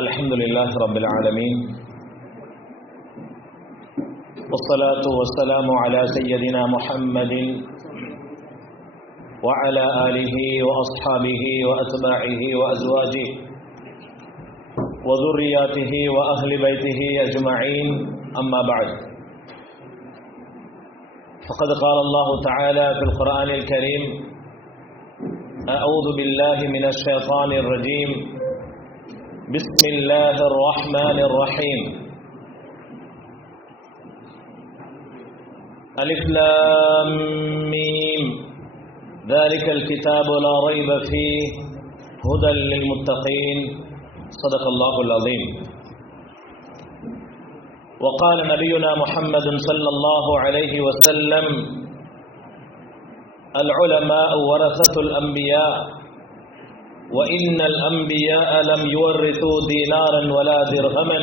الحمد لله رب العالمين والصلاة والسلام على سيدنا محمد وعلى آله وأصحابه وأتباعه وأزواجه وذرياته وأهل بيته أجمعين أما بعد فقد قال الله تعالى في القرآن الكريم أعوذ بالله من الشيطان الرجيم بسم الله الرحمن الرحيم ألف لام ميم ذلك الكتاب لا ريب فيه هدى للمتقين صدق الله العظيم. وقال نبينا محمد صلى الله عليه وسلم العلماء ورثة الأنبياء وإن الأنبياء لم يورثوا دينارا ولا درهما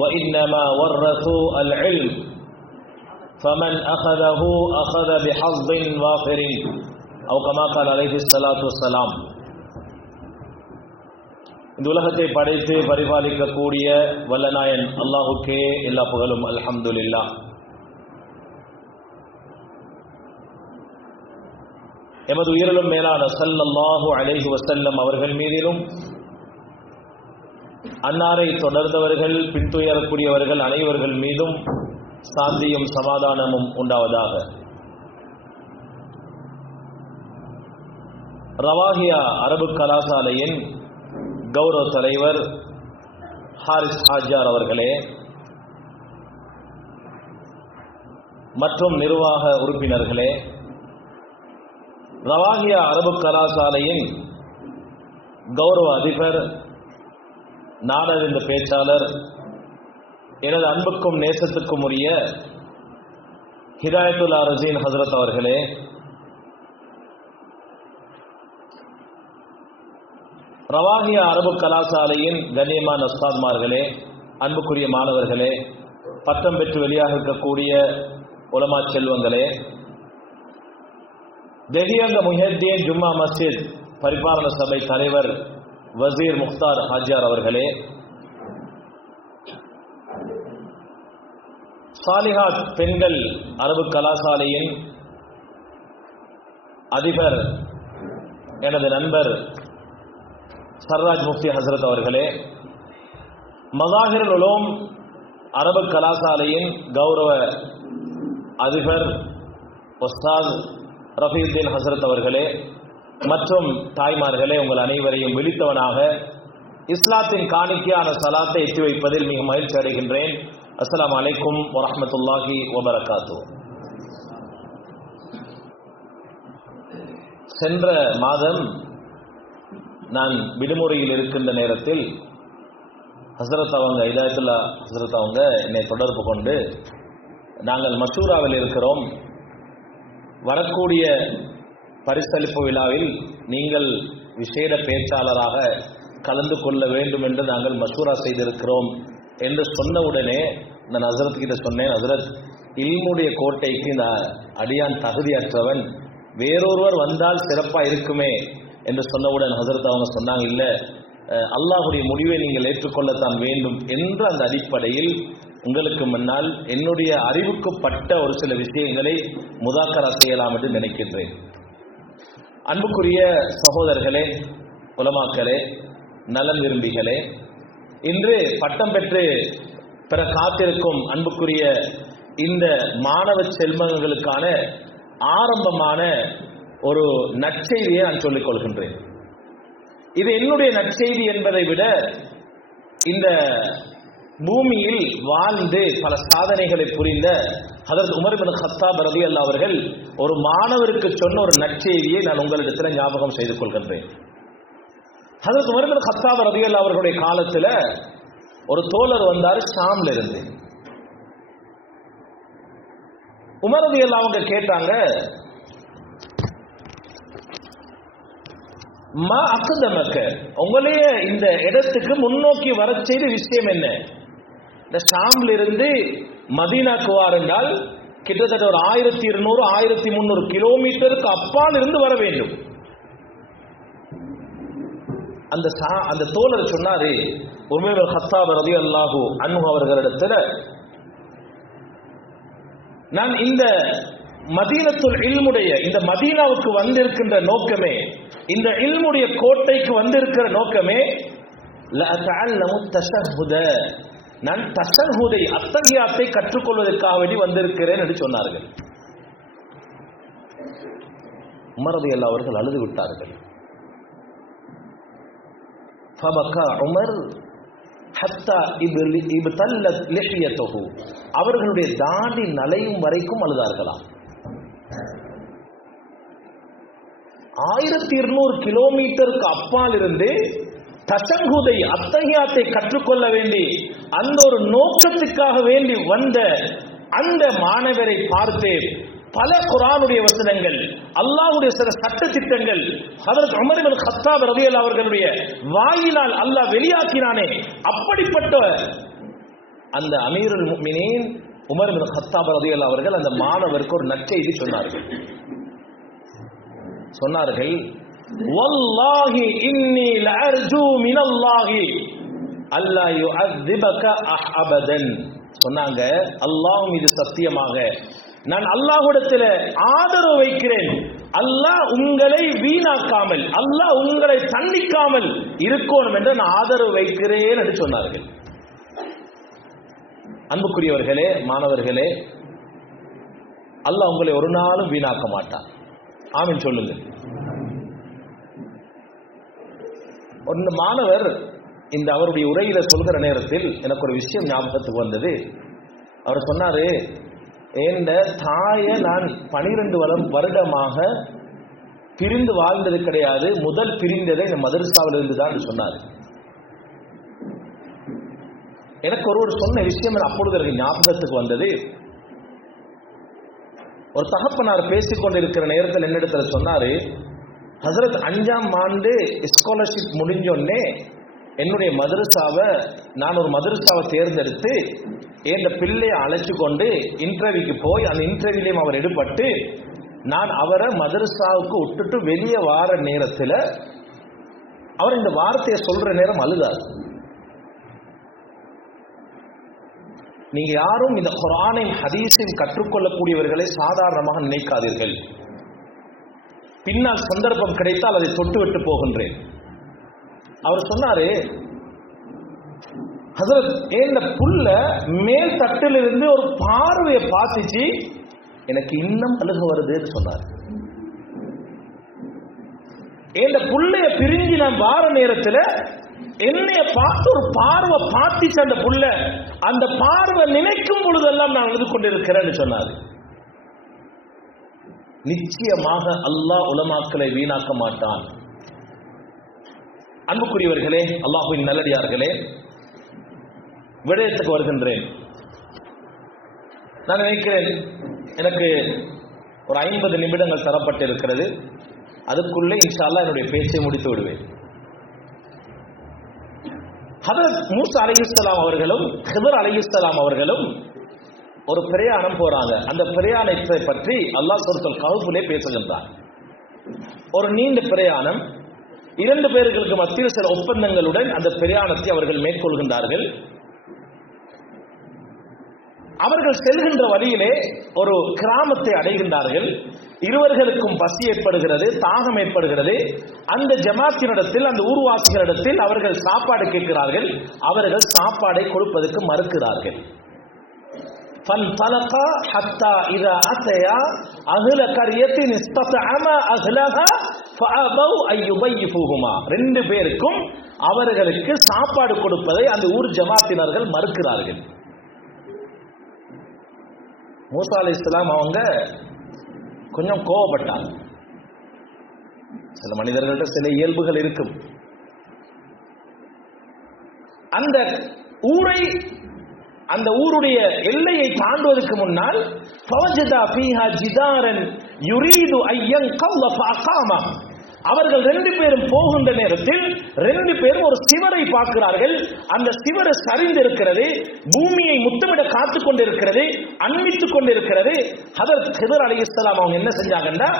وإنما ورثوا العلم فمن أخذه أخذ بحظ وافر أو كما قال عليه الصلاة والسلام. இந்த உலகத்தை படைத்து பரிபாலிக்கக்கூடிய வல்லநாயன் அல்லாஹுக்கே எல்லா புகழும். அல்ஹம்துலில்லாஹ். எமது உயிரிலும் மேலான ஸல்லல்லாஹு அலைஹி வஸல்லம் அவர்கள் மீதிலும் அன்னாரை தொடர்ந்தவர்கள் பின்துயரக்கூடியவர்கள் அனைவர்கள் மீதும் சாந்தியும் சமாதானமும் உண்டாவதாக. ரவாஹியா அரபு கலாசாலையின் கௌரவ தலைவர் ஹாரிஸ் ஹாஜார் அவர்களே மற்றும் நிர்வாக உறுப்பினர்களே, ரவாஹியா அரபு கலாசாலையின் கௌரவ அதிபர், நாடறிந்த பேச்சாளர், எனது அன்புக்கும் நேசத்துக்கும் உரிய ஹிதாயத்துல் அரசீன் ஹசரத் அவர்களே, ரவாஹியா அரபு கலாசாலையின் கண்ணியமான உஸ்தாத்மார்களே, அன்புக்குரிய மாணவர்களே, பட்டம் பெற்று வெளியாக இருக்கக்கூடிய உலமா செல்வங்களே, தெஹியங்க முஹியத்தீன் ஜும்மா மஸ்ஜித் பரிபாலன சபை தலைவர் வசீர் முக்தார் ஹாஜியார் அவர்களே, சாலிஹாத் பெண்கள் அரபு கலாசாலையின் அதிபர் எனது நண்பர் சர்ராஜ் முஃப்தி ஹசரத் அவர்களே, மதாஹிருல் உலூம் அரபு கலாசாலையின் கௌரவ அதிபர் உஸ்தாத் ரஃபீயுத்தீன் ஹசரத் அவர்களே மற்றும் தாய்மார்களே, உங்கள் அனைவரையும் விழித்தவனாக இஸ்லாத்தின் காணிக்கையான சலாத்தை எத்தி வைப்பதில் மிக மகிழ்ச்சி அடைகின்றேன். அஸ்ஸலாமு அலைக்கும் வரஹ்மத்துல்லாஹி வபரகாத்துஹு. சென்ற மாதம் நான் விடுமுறையில் இருக்கின்ற நேரத்தில் ஹசரத் அவங்க ஹிதாயத்துல்லா ஹசரத் அவங்க என்னை தொடர்பு கொண்டு, நாங்கள் மஷூராவில் இருக்கிறோம், வரக்கூடிய பரிசளிப்பு விழாவில் நீங்கள் விசேட பேச்சாளராக கலந்து கொள்ள வேண்டும் என்று நாங்கள் மஷூரா செய்திருக்கிறோம் என்று சொன்னவுடனே நான் ஹசரத் கிட்ட சொன்னேன், ஹசரத், இல்முடைய கோட்டைக்கு நான் அடியான் தகுதியற்றவன், வேறொருவர் வந்தால் சிறப்பாக இருக்குமே என்று சொன்னவுடன் ஹசரத் அவங்க சொன்னாங்க, இல்லை, அல்லாஹுடைய முடிவை நீங்கள் ஏற்றுக்கொள்ளத்தான் வேண்டும் என்ற அந்த அடிப்படையில் உங்களுக்கு முன்னால் என்னுடைய அறிவுக்குப்பட்ட ஒரு சில விஷயங்களை முதாக்கரா செய்யலாம் என்று நினைக்கின்றேன். அன்புக்குரிய சகோதரர்களே, உலமாக்களே, நலன் விரும்பிகளே, இன்று பட்டம் பெற்று பிற காத்திருக்கும் அன்புக்குரிய இந்த மாணவ செல்வங்களுக்கான ஆரம்பமான ஒரு நற்செய்தியை நான் சொல்லிக் கொள்கின்றேன். இது என்னுடைய நற்செய்தி என்பதை விட இந்த பூமியில் வாழ்ந்து பல சாதனைகளை புரிந்த ஹதரத் உமர் இப்னு கத்தாப் ரலியல்லாஹு அவர்கள் ஒரு மாணவருக்கு சொன்ன ஒரு நற்செய்தியை நான் உங்களிடத்தில் ஞாபகம் செய்து கொள்கின்றேன். ஹதரத் உமர் இப்னு கத்தாப் ரலியல்லாஹு அவர்களுடைய காலத்தில் ஒரு தோழர் வந்தார் ஷாம்ல இருந்து. உமர் ரலியல்லாஹு அவங்க கேட்டாங்க, மா அக்தமக்க, உங்களைய இந்த இடத்துக்கு முன்னோக்கி வர செய்த விஷயம் என்ன? இந்த ஷாம்ல இருந்து மதீனாக்கு வாருங்கள், கிட்டத்தட்ட ஒரு 1200 1300 கிலோமீட்டருக்கு அப்பால் இருந்து வர வேண்டும். அந்த தோழர் சொன்னாரு, உமர் இப்னு கத்தாப் ரலியல்லாஹு அன்ஹு அவர்களிடத்துல, நான் இந்த மதீனத்துல் இல்முடைய இந்த மதீனாவுக்கு வந்திருக்கின்ற நோக்கமே, இந்த இல்முடைய கோட்டைக்கு வந்திருக்கிற நோக்கமே லஅதஅல்லமு தஷஹுத, நான் தஷஹுதை அத்தஹியாத்தை கற்றுக்கொள்வதற்காக வேண்டி வந்திருக்கிறேன் என்று சொன்னார்கள். உமர் ரலியல்லாஹு அவர்கள் அழுது விட்டார்கள். ஃபபகா உமர் ஹத்தா இப்தல்லத் லிஹியத்துஹு, அவர்களுடைய தாடி நலையும் வரைக்கும் அழுதார்களாம். 1200 கிலோமீட்டருக்கு அப்பால் இருந்து தஷஹுதை அத்தஹியாத்தை கற்றுக்கொள்ள வேண்டி அந்த ஒரு நோக்கத்துக்காக வேண்டி வந்த அந்த மாணவரை பார்த்து பல குர்ஆனுடைய வசனங்கள், அல்லாஹ்வுடைய சில சட்ட திட்டங்கள் ஹஜ்ரத் உமர் இப்னு கத்தாப் ரலியல்லாஹு அவர்களுடைய வாயினால் அல்லாஹ் வெளியாக்கினானே, அப்படிப்பட்ட அந்த அமீருல் முஃமினீன் உமர் இப்னு கத்தாப் ரலியல்லாஹு அவர்கள் அந்த மாணவருக்கு ஒரு நற்செய்தி சொன்னார்கள். வல்லாஹி இன்னி லஅர்ஜூ மினல்லாஹி அல்லா யுஅذிபக அபதன். சொன்னாங்க, அல்லாஹ் மீது சத்தியமாக நான் அல்லாஹ்விடத்தில் ஆதரவு வைக்கிறேன், அல்லாஹ் உங்களை வீணாக்காமல், அல்லாஹ் உங்களை தண்டிக்காமல் இருக்கணும் என்று நான் ஆதரவு வைக்கிறேன் என்று சொன்னார்கள். அன்புக்குரியவர்களே, மாணவர்களே, அல்லாஹ் உங்களை ஒரு நாளும் வீணாக்க மாட்டான். ஆமீன் சொல்லுங்க. ஒரு மாணவர் இந்த அவருடைய உரையில சொல்கிற நேரத்தில் எனக்கு ஒரு விஷயம் ஞாபகத்துக்கு வந்தது. அவர் சொன்னாரு, என் தாயை நான் 12 வருடமாக பிரிந்து வாழ்ந்தது கிடையாது, முதல் பிரிந்ததை இந்த மதரசாவில் இருந்து தான் சொன்னார். எனக்கு ஒருவர் சொன்ன விஷயம் அப்பொழுது எனக்கு ஞாபகத்துக்கு வந்தது. ஒரு தகப்பனார் பேசிக்கொண்டிருக்கிற நேரத்தில் என்னிடத்துல சொன்னாரு, ஹசரத் 5ஆம் ஆண்டு ஸ்காலர்ஷிப் முடிஞ்சோடனே என்னுடைய மதரசாவை, நான் ஒரு மதரசாவை தேர்ந்தெடுத்து என் பிள்ளையை அழைச்சு கொண்டு இன்டர்வியூக்கு போய் அந்த இன்டர்வியூலையும் அவர் எடுபட்டு நான் அவரை மதரசாவுக்கு விட்டுட்டு வெளியே வார நேரத்தில் அவர் இந்த வார்த்தையை சொல்ற நேரம் அழுதார். நீங்க யாரும் இந்த குர்ஆனையும் ஹதீஸையும் கற்றுக்கொள்ளக்கூடியவர்களை சாதாரணமாக நினைக்காதீர்கள். பின்னால் சந்தர்ப்பம் கிடைத்தால் அதை தொட்டுவிட்டு போகின்றேன். அவர் சொன்னாரு, ஹசரத் இந்த புல்ல மேல் தட்டிலிருந்து ஒரு பார்வையை பார்த்துச்சு, எனக்கு இன்னும் அழுக வருதுன்னு சொன்னார். இந்த புள்ளைய பிரிஞ்சு நான் வார நேரத்தில் என்னைய பார்த்து ஒரு பார்வை பார்த்துச்சு அந்த புள்ள, அந்த பார்வை நினைக்கும் பொழுதெல்லாம் நான் அழுது கொண்டிருக்கிறேன்னு சொன்னார். நிச்சயமாக அல்லாஹ் உலமாக்களை வீணாக்க மாட்டான். அன்புக்குரியவர்களே, அல்லாஹ்வின் நல்லடியார்களே, விடயத்துக்கு வருகின்றேன். நான் நினைக்கிறேன் எனக்கு ஒரு 50 நிமிடங்கள் தரப்பட்டிருக்கிறது. அதுக்குள்ளே இன்ஷா அல்லாஹ் என்னுடைய பேச்சை முடித்து விடுவேன். ஹதரத் மூசா அலைஹிஸ்ஸலாம் அவர்களும் ஹிதர் அலைஹிஸ்ஸலாம் அவர்களும் ஒரு பிரயாணம் போறாங்க. அந்த பிரயாணத்தை பற்றி அல்லாஹ் சூரத்துல் கஹ்ஃபிலே பேசுகின்றார். ஒரு நீண்ட பிரயாணம், 2 பேர்களுக்கு மத்தியில் சில ஒப்பந்தங்களுடன் அந்த பிரயாணத்தை அவர்கள் மேற்கொள்கின்றார்கள். அவர்கள் செல்கின்ற வழியிலே ஒரு கிராமத்தை அடைகின்றார்கள். இருவர்களுக்கும் பசி ஏற்படுகிறது, தாகம் ஏற்படுகிறது. அந்த ஜமாத்தினிடத்தில், அந்த ஊர்வாசிகளிடத்தில் அவர்கள் சாப்பாடு கேட்கிறார்கள். அவர்கள் சாப்பாடை கொடுப்பதற்கு மறுக்கிறார்கள். فانطلقا حتى إذا أتيا أهل قرية استطعما أهلها فأبوا أن يضيفوهما. 2 பேருக்கும் அவர்களுக்கு சாப்பாடு கொடுப்பதை அந்த ஊர் ஜமாத்தினர்கள் மறுக்கிறார்கள். மூசா அலைஹிஸ்ஸலாம் அவங்க கொஞ்சம் கோபப்பட்டாங்க. சில மனிதர்கள்ட்ட சில இயல்புகள் இருக்கும். அந்த ஊரை, அந்த ஊருடைய எல்லையை தாண்டுவதற்கு முன்னால் ஃபவஜதா ஃபீஹா ஜிதாரன் யுரீது ஐயன் கல்ல ஃபஅகாமா. அவர்கள் 2 பேரும் போகின்ற நேரத்தில் 2 பேரும் ஒரு சிவரை பார்க்கிறார்கள். அந்த சிவரை சரிந்திருக்கிறது, பூமியை முத்தமிட காத்துக் கொண்டிருக்கிறது, அன்பித்துக் கொண்டிருக்கிறது. ஹதரத் ஹிதர் அலைஹிஸ்ஸலாம் அவங்க என்ன செஞ்சாங்கன்னா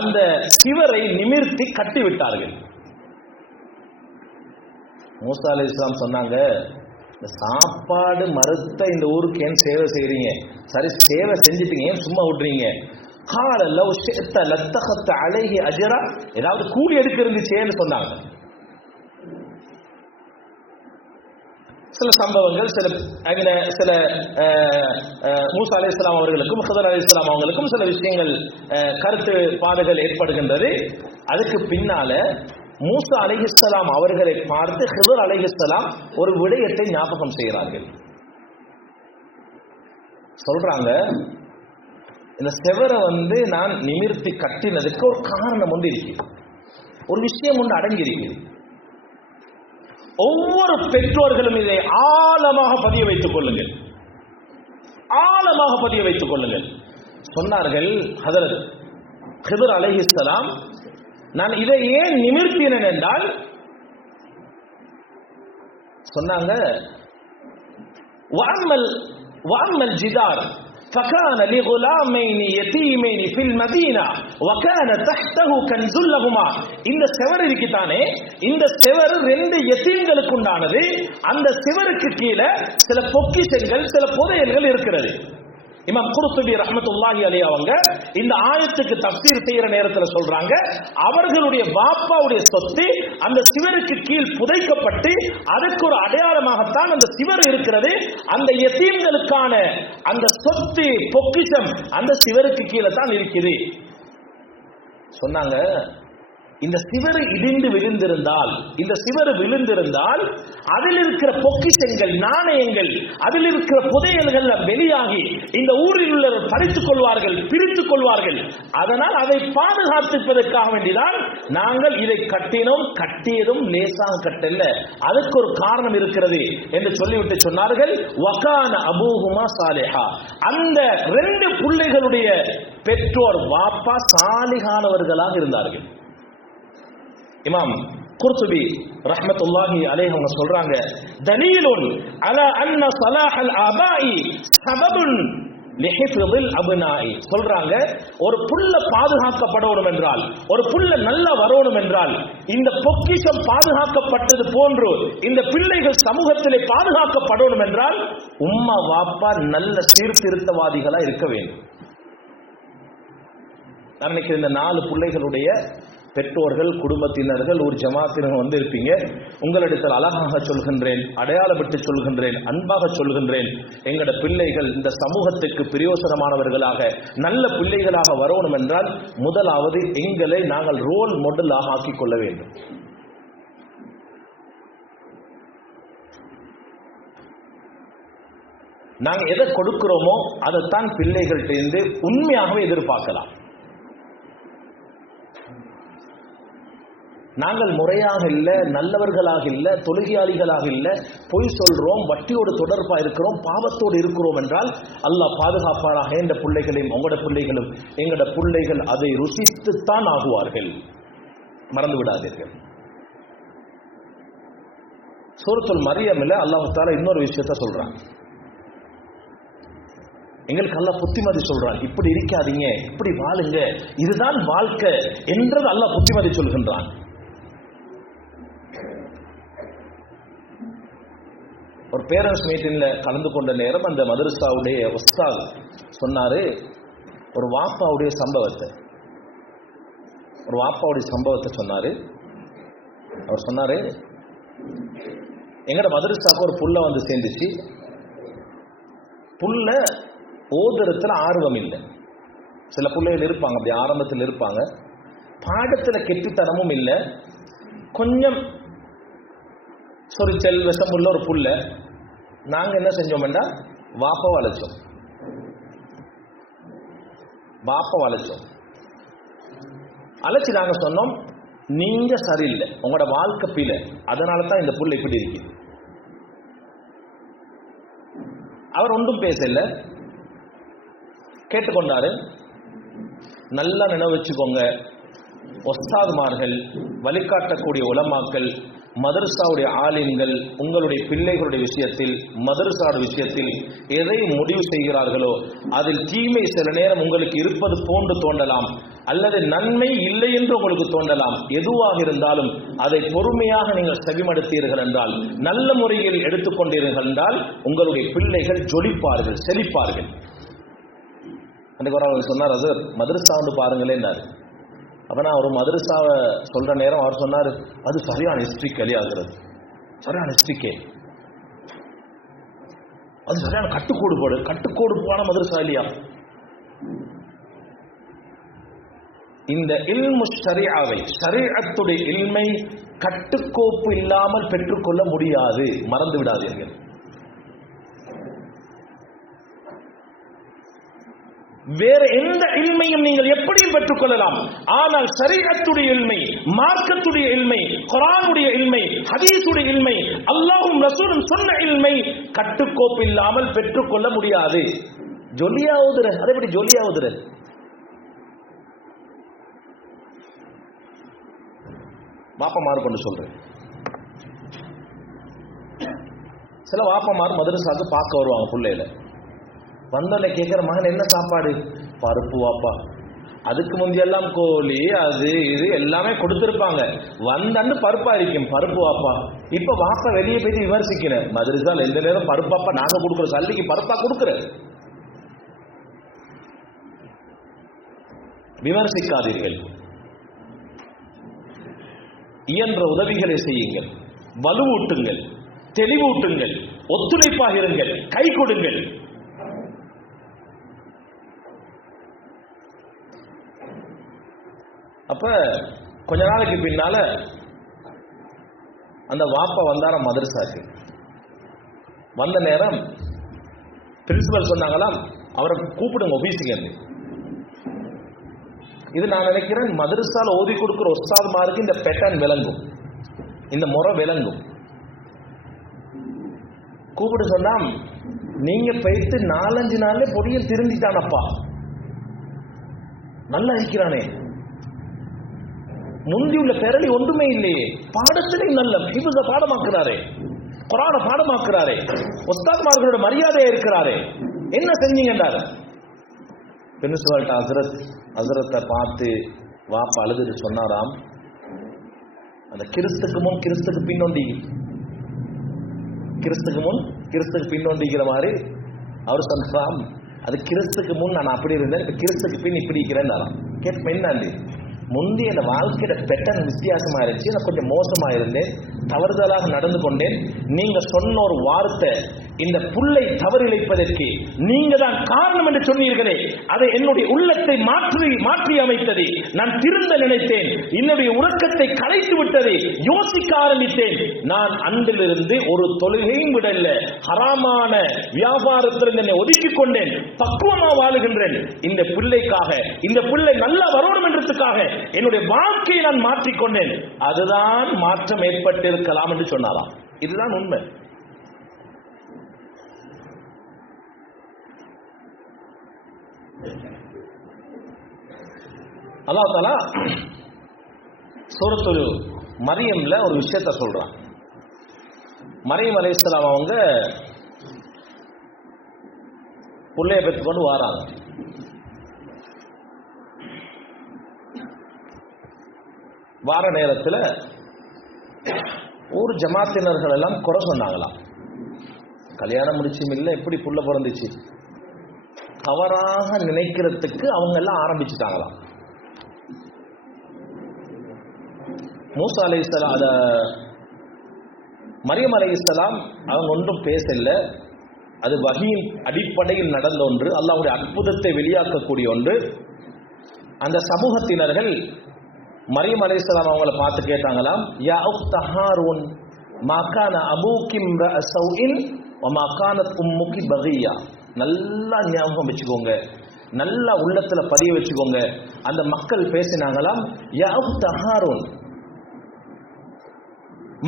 அந்த சிவரை நிமிர்த்தி கட்டி விட்டார்கள். மூசா அலைஹிஸ்ஸலாம் சொன்னாங்க, இந்த சாப்பாடு மறுத்த இந்த ஊருக்கு ஏன் சேவை செய்றீங்க? சரி, சேவை செஞ்சுட்டீங்க, ஏன் சும்மா விட்றீங்க? கால லவ் ஷிஅத லத்தഖத அலைஹி அஜ்ரா, ஏதாவது கூலி எடுக்க இருந்துச்சேன்னு சொன்னாங்க. சில சம்பவங்கள், சில மூசா அலைஹிஸ்ஸலாம் அவர்களுக்கும் ஹிதர் அலைஹிஸ்ஸலாம் அவங்களுக்கும் சில விஷயங்கள் கருத்து பாடுகள் ஏற்படுகின்றது. அதுக்கு பின்னால மூசா அலைஹிஸ்ஸலாம் அவர்களை பார்த்து ஹிதர் அலைஹிஸ்ஸலாம் ஒரு விடயத்தை ஞாபகம் செய்கிறார்கள். சொல்றாங்க, இந்த செவரை நான் நிமிர்த்தி கட்டினதுக்கு ஒரு காரணம் ஒன்று இருக்கு, ஒரு விஷயம் ஒன்று அடங்கி இருக்கு. ஒவ்வொரு பெற்றோர்களும் இதை ஆழமாக பதிய வைத்துக் கொள்ளுங்கள், ஆழமாக பதிய வைத்துக் கொள்ளுங்கள். சொன்னார்கள் ஹதரத் ஹிதர் அலைஹிஸ்ஸலாம், நான் இதை ஏன் நிமிர்த்தினேன் என்றால், சொன்னாங்க வஅம்மல் ஜிதார் فكان لغلامين يتيمين في المدينة وكان تحته كنز لهما. இந்த செவர் இருக்குதானே, இந்த செவர் ரெண்டு யதீம்களுக்கு உண்டானது. அந்த செவருக்கு கீழே சில பொக்கிஷங்கள், சில புதையல்கள் இருக்கிறது. இமாம் குர்துபி ரஹ்மத்துல்லாஹி அலைஹி அவங்க இந்த ஆயத்துக்கு தஃப்சீர் செய்யற நேரத்தில் சொல்றாங்க, அவர்களுடைய பாப்பாவுடைய சொத்து அந்த சிவருக்கு கீழ் புதைக்கப்பட்டு அதற்கு ஒரு அடையாளமாகத்தான் அந்த சிவர் இருக்கிறது. அந்த யதீம்களுக்கான அந்த சொத்து பொக்கிஷம் அந்த சிவருக்கு கீழே தான் இருக்குது. சொன்னாங்க, இந்த சிவர் இடிந்து விழுந்திருந்தால், இந்த சிவர் விழுந்திருந்தால் அதில் இருக்கிற பொக்கிஷங்கள், நாணயங்கள், அதில் இருக்கிற புதையல்கள் வெளியாகி இந்த ஊரில் உள்ளவர்கள் பறித்துக் கொள்வார்கள், பிரித்துக் கொள்வார்கள். அதனால் அதை பாதுகாத்துப்பதற்காக வேண்டிதான் நாங்கள் இதை கட்டினோம். கட்டியதும் லேசாக கட்டல்ல, அதுக்கு ஒரு காரணம் இருக்கிறது என்று சொல்லிவிட்டு சொன்னார்கள், வகான அபூஹுமா சாலிஹா. அந்த ரெண்டு பிள்ளைகளுடைய பெற்றோர் வாப்பா சாலிஹானவர்களாக இருந்தார்கள். இமாம் குர்துபி ரஹ்மத்துல்லாஹி அலைஹி அவங்க சொல்றாங்க, தலீலுன் அலா அன்ன ஸலாஹல் ஆபாஇ சபபுன் லிஹிஃபில் அப்னாஇ. சொல்றாங்க, ஒரு புள்ள பாதுகாக்கப்படணும் என்றால், ஒரு புள்ள நல்லா வரணும் என்றால், இந்த பொக்கிஷம் பாதுகாக்கப்பட்டது போன்று இந்த பிள்ளைகள் சமூகத்திலே பாதுகாக்கப்படணும் என்றால் உம்மா வாப்பா நல்ல சீர்திருத்தவாதிகளா இருக்க வேண்டும். அன்னைக்கு இந்த 4 பிள்ளைகளுடைய பெற்றோர்கள், குடும்பத்தினர்கள், ஒரு ஜமாத்தினர் இருப்பீங்க. உங்களிடத்தில் அழகாக சொல்கின்றேன், அடையாளப்பட்டு சொல்கின்றேன், அன்பாக சொல்கின்றேன், எங்கட பிள்ளைகள் இந்த சமூகத்துக்கு பிரயோசனமானவர்களாக நல்ல பிள்ளைகளாக வரணும் என்றால் முதலாவது எங்களை நாங்கள் ரோல் மாடலாக ஆக்கிக் கொள்ள வேண்டும். நாங்கள் எதை கொடுக்கிறோமோ அதைத்தான் பிள்ளைகள்கிட்ட உண்மையாகவே எதிர்பார்க்கலாம். நாங்கள் முறையாக இல்ல, நல்லவர்களாக இல்ல, தொழுகையாளிகளாக இல்ல, பொய் சொல்றோம், வட்டியோடு தொடர்பா இருக்கிறோம், பாவத்தோடு இருக்கிறோம் என்றால் அல்லாஹ் பாதுகாப்பாராக. என்ற பிள்ளைகளையும் உங்களோட பிள்ளைகளும் எங்களோட பிள்ளைகள் அதை ருசித்துத்தான் ஆகுவார்கள், மறந்து விடாதீர்கள். சூரத்துல் மரியம்ல அல்லாஹ் தஆலா இன்னொரு விஷயத்தை சொல்றான். எங்களுக்கு அல்லாஹ் புத்திமதி சொல்றான், இப்படி இருக்காதீங்க, இப்படி வாழுங்க, இதுதான் வாழ்க்கை என்றது அல்லாஹ் புத்திமதி சொல்கின்றான். ஒரு பேரண்ட்ஸ் மீட்டிங்ல கலந்து கொண்ட நேரம் அந்த மதரசாவுடைய உஸ்தாத் சொன்னாரு, ஒரு வாப்பாவுடைய சம்பவத்தை சொன்னாரு. அவர் சொன்னாரு, எங்கட மதரசாவுக்கு ஒரு புள்ள சேர்ந்துச்சு. புள்ள ஓதுறதுல ஆர்வம் இல்லை. சில பிள்ளைகள் இருப்பாங்க, அப்படி ஆரம்பத்தில் இருப்பாங்க, பாடத்துல கெட்டித்தனமும் இல்லை, கொஞ்சம் சொரிச்சல் விஷம் உள்ள ஒரு புள்ள. நாங்க என்ன செஞ்சோம்னா வாப்பாவை அழைச்சோம். அழைச்சு நாங்க சொன்னோம், நீங்க சரியில்லை, உங்களோட வாழ்க்கை பிழை, அதனால தான் இந்த புள்ள இப்படி இருக்கு. அவர் ஒன்றும் பேசல, கேட்டுக்கொண்டாரு. நல்லா நினைவு வச்சுக்கோங்க, உஸ்தாதுமார்கள், வழிகாட்டக்கூடிய உலமாக்கள், மதரசாவுடைய ஆலிம்கள் உங்களுடைய பிள்ளைகளுடைய விஷயத்தில், மதரசாவுடைய விஷயத்தில் எதை முடிவு செய்கிறார்களோ அதில் தீமை சில நேரம் உங்களுக்கு இருப்பது போன்று தோன்றலாம். அல்லது நன்மை இல்லை என்று உங்களுக்கு தோன்றலாம். எதுவாக இருந்தாலும் அதை பொறுமையாக நீங்கள் செவிமடுத்தீர்கள் என்றால், நல்ல முறையில் எடுத்துக்கொண்டீர்கள் என்றால் உங்களுடைய பிள்ளைகள் ஜொலிப்பார்கள், செழிப்பார்கள். அன்றைக்கு ஒரு சொன்னார், அது மதரசா வந்து பாருங்களேன். அப்ப நான் ஒரு மதரசாவை சொல்ற நேரம் அவர் சொன்னார், அது சரியான ஹிஸ்ட்ரிக் வெளியாகிறது, சரியான ஹிஸ்ட்ரிக்கே, அது சரியான கட்டுக்கோடு போன மதரசா இல்லையா. இந்த இல்மு ஷரீஅவை, ஷரீஅத்துடைய இல்மை கட்டுக்கோப்பு இல்லாமல் பெற்றுக்கொள்ள முடியாது, மறந்து விடாதீர்கள். வேற எந்த இல்மையும் நீங்கள் எப்படியும் பெற்றுக்கொள்ளலாம். ஆனால் ஷரீஅத்துடைய இல்மை, மார்க்கத்துடைய இல்மை, குர்ஆனுடைய இல்மை, ஹதீஸுடைய இல்மை, அல்லாஹ்வும் ரசூலும் சொன்ன இல்மை கட்டுக்கோப்பு இல்லாமல் பெற்றுக்கொள்ள முடியாது. ஜொலியாவுதுற, அதை எப்படி ஜொலியாவுதுற? வாப்பமார் கொண்டு சொல்றேன். சில வாப்பமார் மதரசாக்கு பார்க்க வருவாங்க பிள்ளையில. வந்தோடனே கேட்கிற, மகன் என்ன சாப்பாடு? பருப்பு வாப்பா. அதுக்கு முந்தியெல்லாம் கோழி அது இது எல்லாமே கொடுத்திருப்பாங்க. வந்தன்னு பருப்பா இருக்கும், பருப்பு வாப்பா. இப்ப வாப்பா வெளியே போய் விமர்சிக்கிறேன், மதரசால எந்த நேரம் பருப்பாப்பா, நாங்க கொடுக்குற சல்லிக்கு பருப்பா கொடுக்குற. விமர்சிக்காதீர்கள், இயன்ற உதவிகளை செய்யுங்கள், வலுவூட்டுங்கள், தெளிவூட்டுங்கள், ஒத்துழைப்பாக இருங்கள், கை கொடுங்கள். அப்ப கொஞ்ச நாளைக்கு பின்னால அந்த வாப்பா வந்தார மதரசாக்கு. வந்த நேரம் பிரின்சிபல் சொன்னாங்களாம், அவரை கூப்பிடுங்க ஆபீஸுக்கு. இது நான் நினைக்கிறேன், மதரசால ஓதி கொடுக்கிற உஸ்தாத்மாருக்கு இந்த பேட்டர்ன் விளங்கும், இந்த முறை விளங்கும். கூப்பிட்டு சொன்னா, நீங்க போயிட்டு 4-5 நாள்ல பொடியில் திருந்திட்டானப்பா, நல்லா இருக்கிறானே, முந்தி உள்ள பெரளி ஒன்றுமே இல்லையே, பாடத்திலே நல்ல ஹிஃப்ஸ பாடமாக்குறாரே, குர்ஆனை பாடமாக்குறாரே, உஸ்தாத்மார்களோட மரியாதையா இருக்கிறாரே, என்ன செஞ்சீங்கன்றாரு. பிரின்சிபல்ட்ட ஹஸ்ரத்தை பார்த்து வாப்பா அழுதுட்டு சொன்னாராம், அந்த கிறிஸ்துக்கு முன் கிறிஸ்துக்கு பின்னொண்டி, கிறிஸ்துக்கு முன் கிறிஸ்துக்கு பின்னொண்டிக்கிற மாதிரி அவர் சொன்னாராம், அது கிறிஸ்துக்கு முன் நான் அப்படி இருந்தேன், இப்ப கிறிஸ்துக்கு பின் இப்படி இருக்கிறேன். கேட்ப என்னாண்டி, முந்தைய அந்த வாழ்க்கையோட பேட்டர்ன் வித்தியாசமா இருந்துச்சு, நான் கொஞ்சம் மோசமா இருந்தேன், தவறுதலாக நடந்து கொண்டேன். நீங்க சொன்ன ஒரு வார்த்தை இந்த புல்லை தவறிழைப்பதற்கு நீங்க தான் காரணம் என்று சொன்னீர்களே, அதை என்னுடைய உள்ளத்தை மாற்றி அமைத்தது. நான் திருந்த நினைத்தேன், என்னுடைய உறக்கத்தை கலைத்து விட்டது, யோசிக்க ஆரம்பித்தேன். நான் அன்றிலிருந்து ஒரு தொழுகையும் விடல, ஹராமான வியாபாரத்தில் என்னை ஒதுக்கிக் கொண்டேன், பக்குவமா வாழுகின்றேன். இந்த பிள்ளைக்காக, இந்த பிள்ளை நல்லா வரணும் என்றதுக்காக என்னுடைய வாழ்க்கையை நான் மாற்றிக்கொண்டேன். அதுதான் மாற்றம் ஏற்பட்டிருக்கலாம் என்று சொன்னாராம். இதுதான் உண்மை. அல்லாஹ் தஆலா சூரத்துல் மரியம்ல ஒரு விஷயத்தை சொல்றான். மரியம் அலைஹிஸ்ஸலாம் அவங்க புள்ளைய பெற்றுக்கொண்டு வராங்க. வார நேரத்தில் ஊர் ஜமாத்தினர்கள் எல்லாம் குறை சொன்னாங்களாம், கல்யாணம் முடிச்சும் இல்லை, எப்படி புள்ள பிறந்துச்சு, தவறாக நினைக்கிறதுக்கு அவங்க எல்லாம் ஆரம்பிச்சுட்டாங்களாம். மூசா அலைஹிஸ்ஸலாம், மரியம் அலைஹிஸ்ஸலாம் அவங்க ஒன்றும் பேசல, அது வஹீயின் அடிப்படையில் நடந்த ஒன்று, அல்லாஹ்வுடைய அற்புதத்தை வெளியாக்கக்கூடிய ஒன்று. அந்த சமூகத்தினர்கள் மரியம் அலைஹிஸ்ஸலாம் அவங்கள பார்த்து கேட்டாங்களாம், யா உக்த ஹாரூன் மா கான அபூகி இம்ரஅ ஸௌஇன் வ மா கானத் உம்முகி பகியா. நல்லா ஞாபகம் வச்சுக்கோங்க, நல்லா உள்ளத்துல பதிய வச்சுக்கோங்க. அந்த மக்கள் பேசினாங்களாம், யா உக்த ஹாரூன்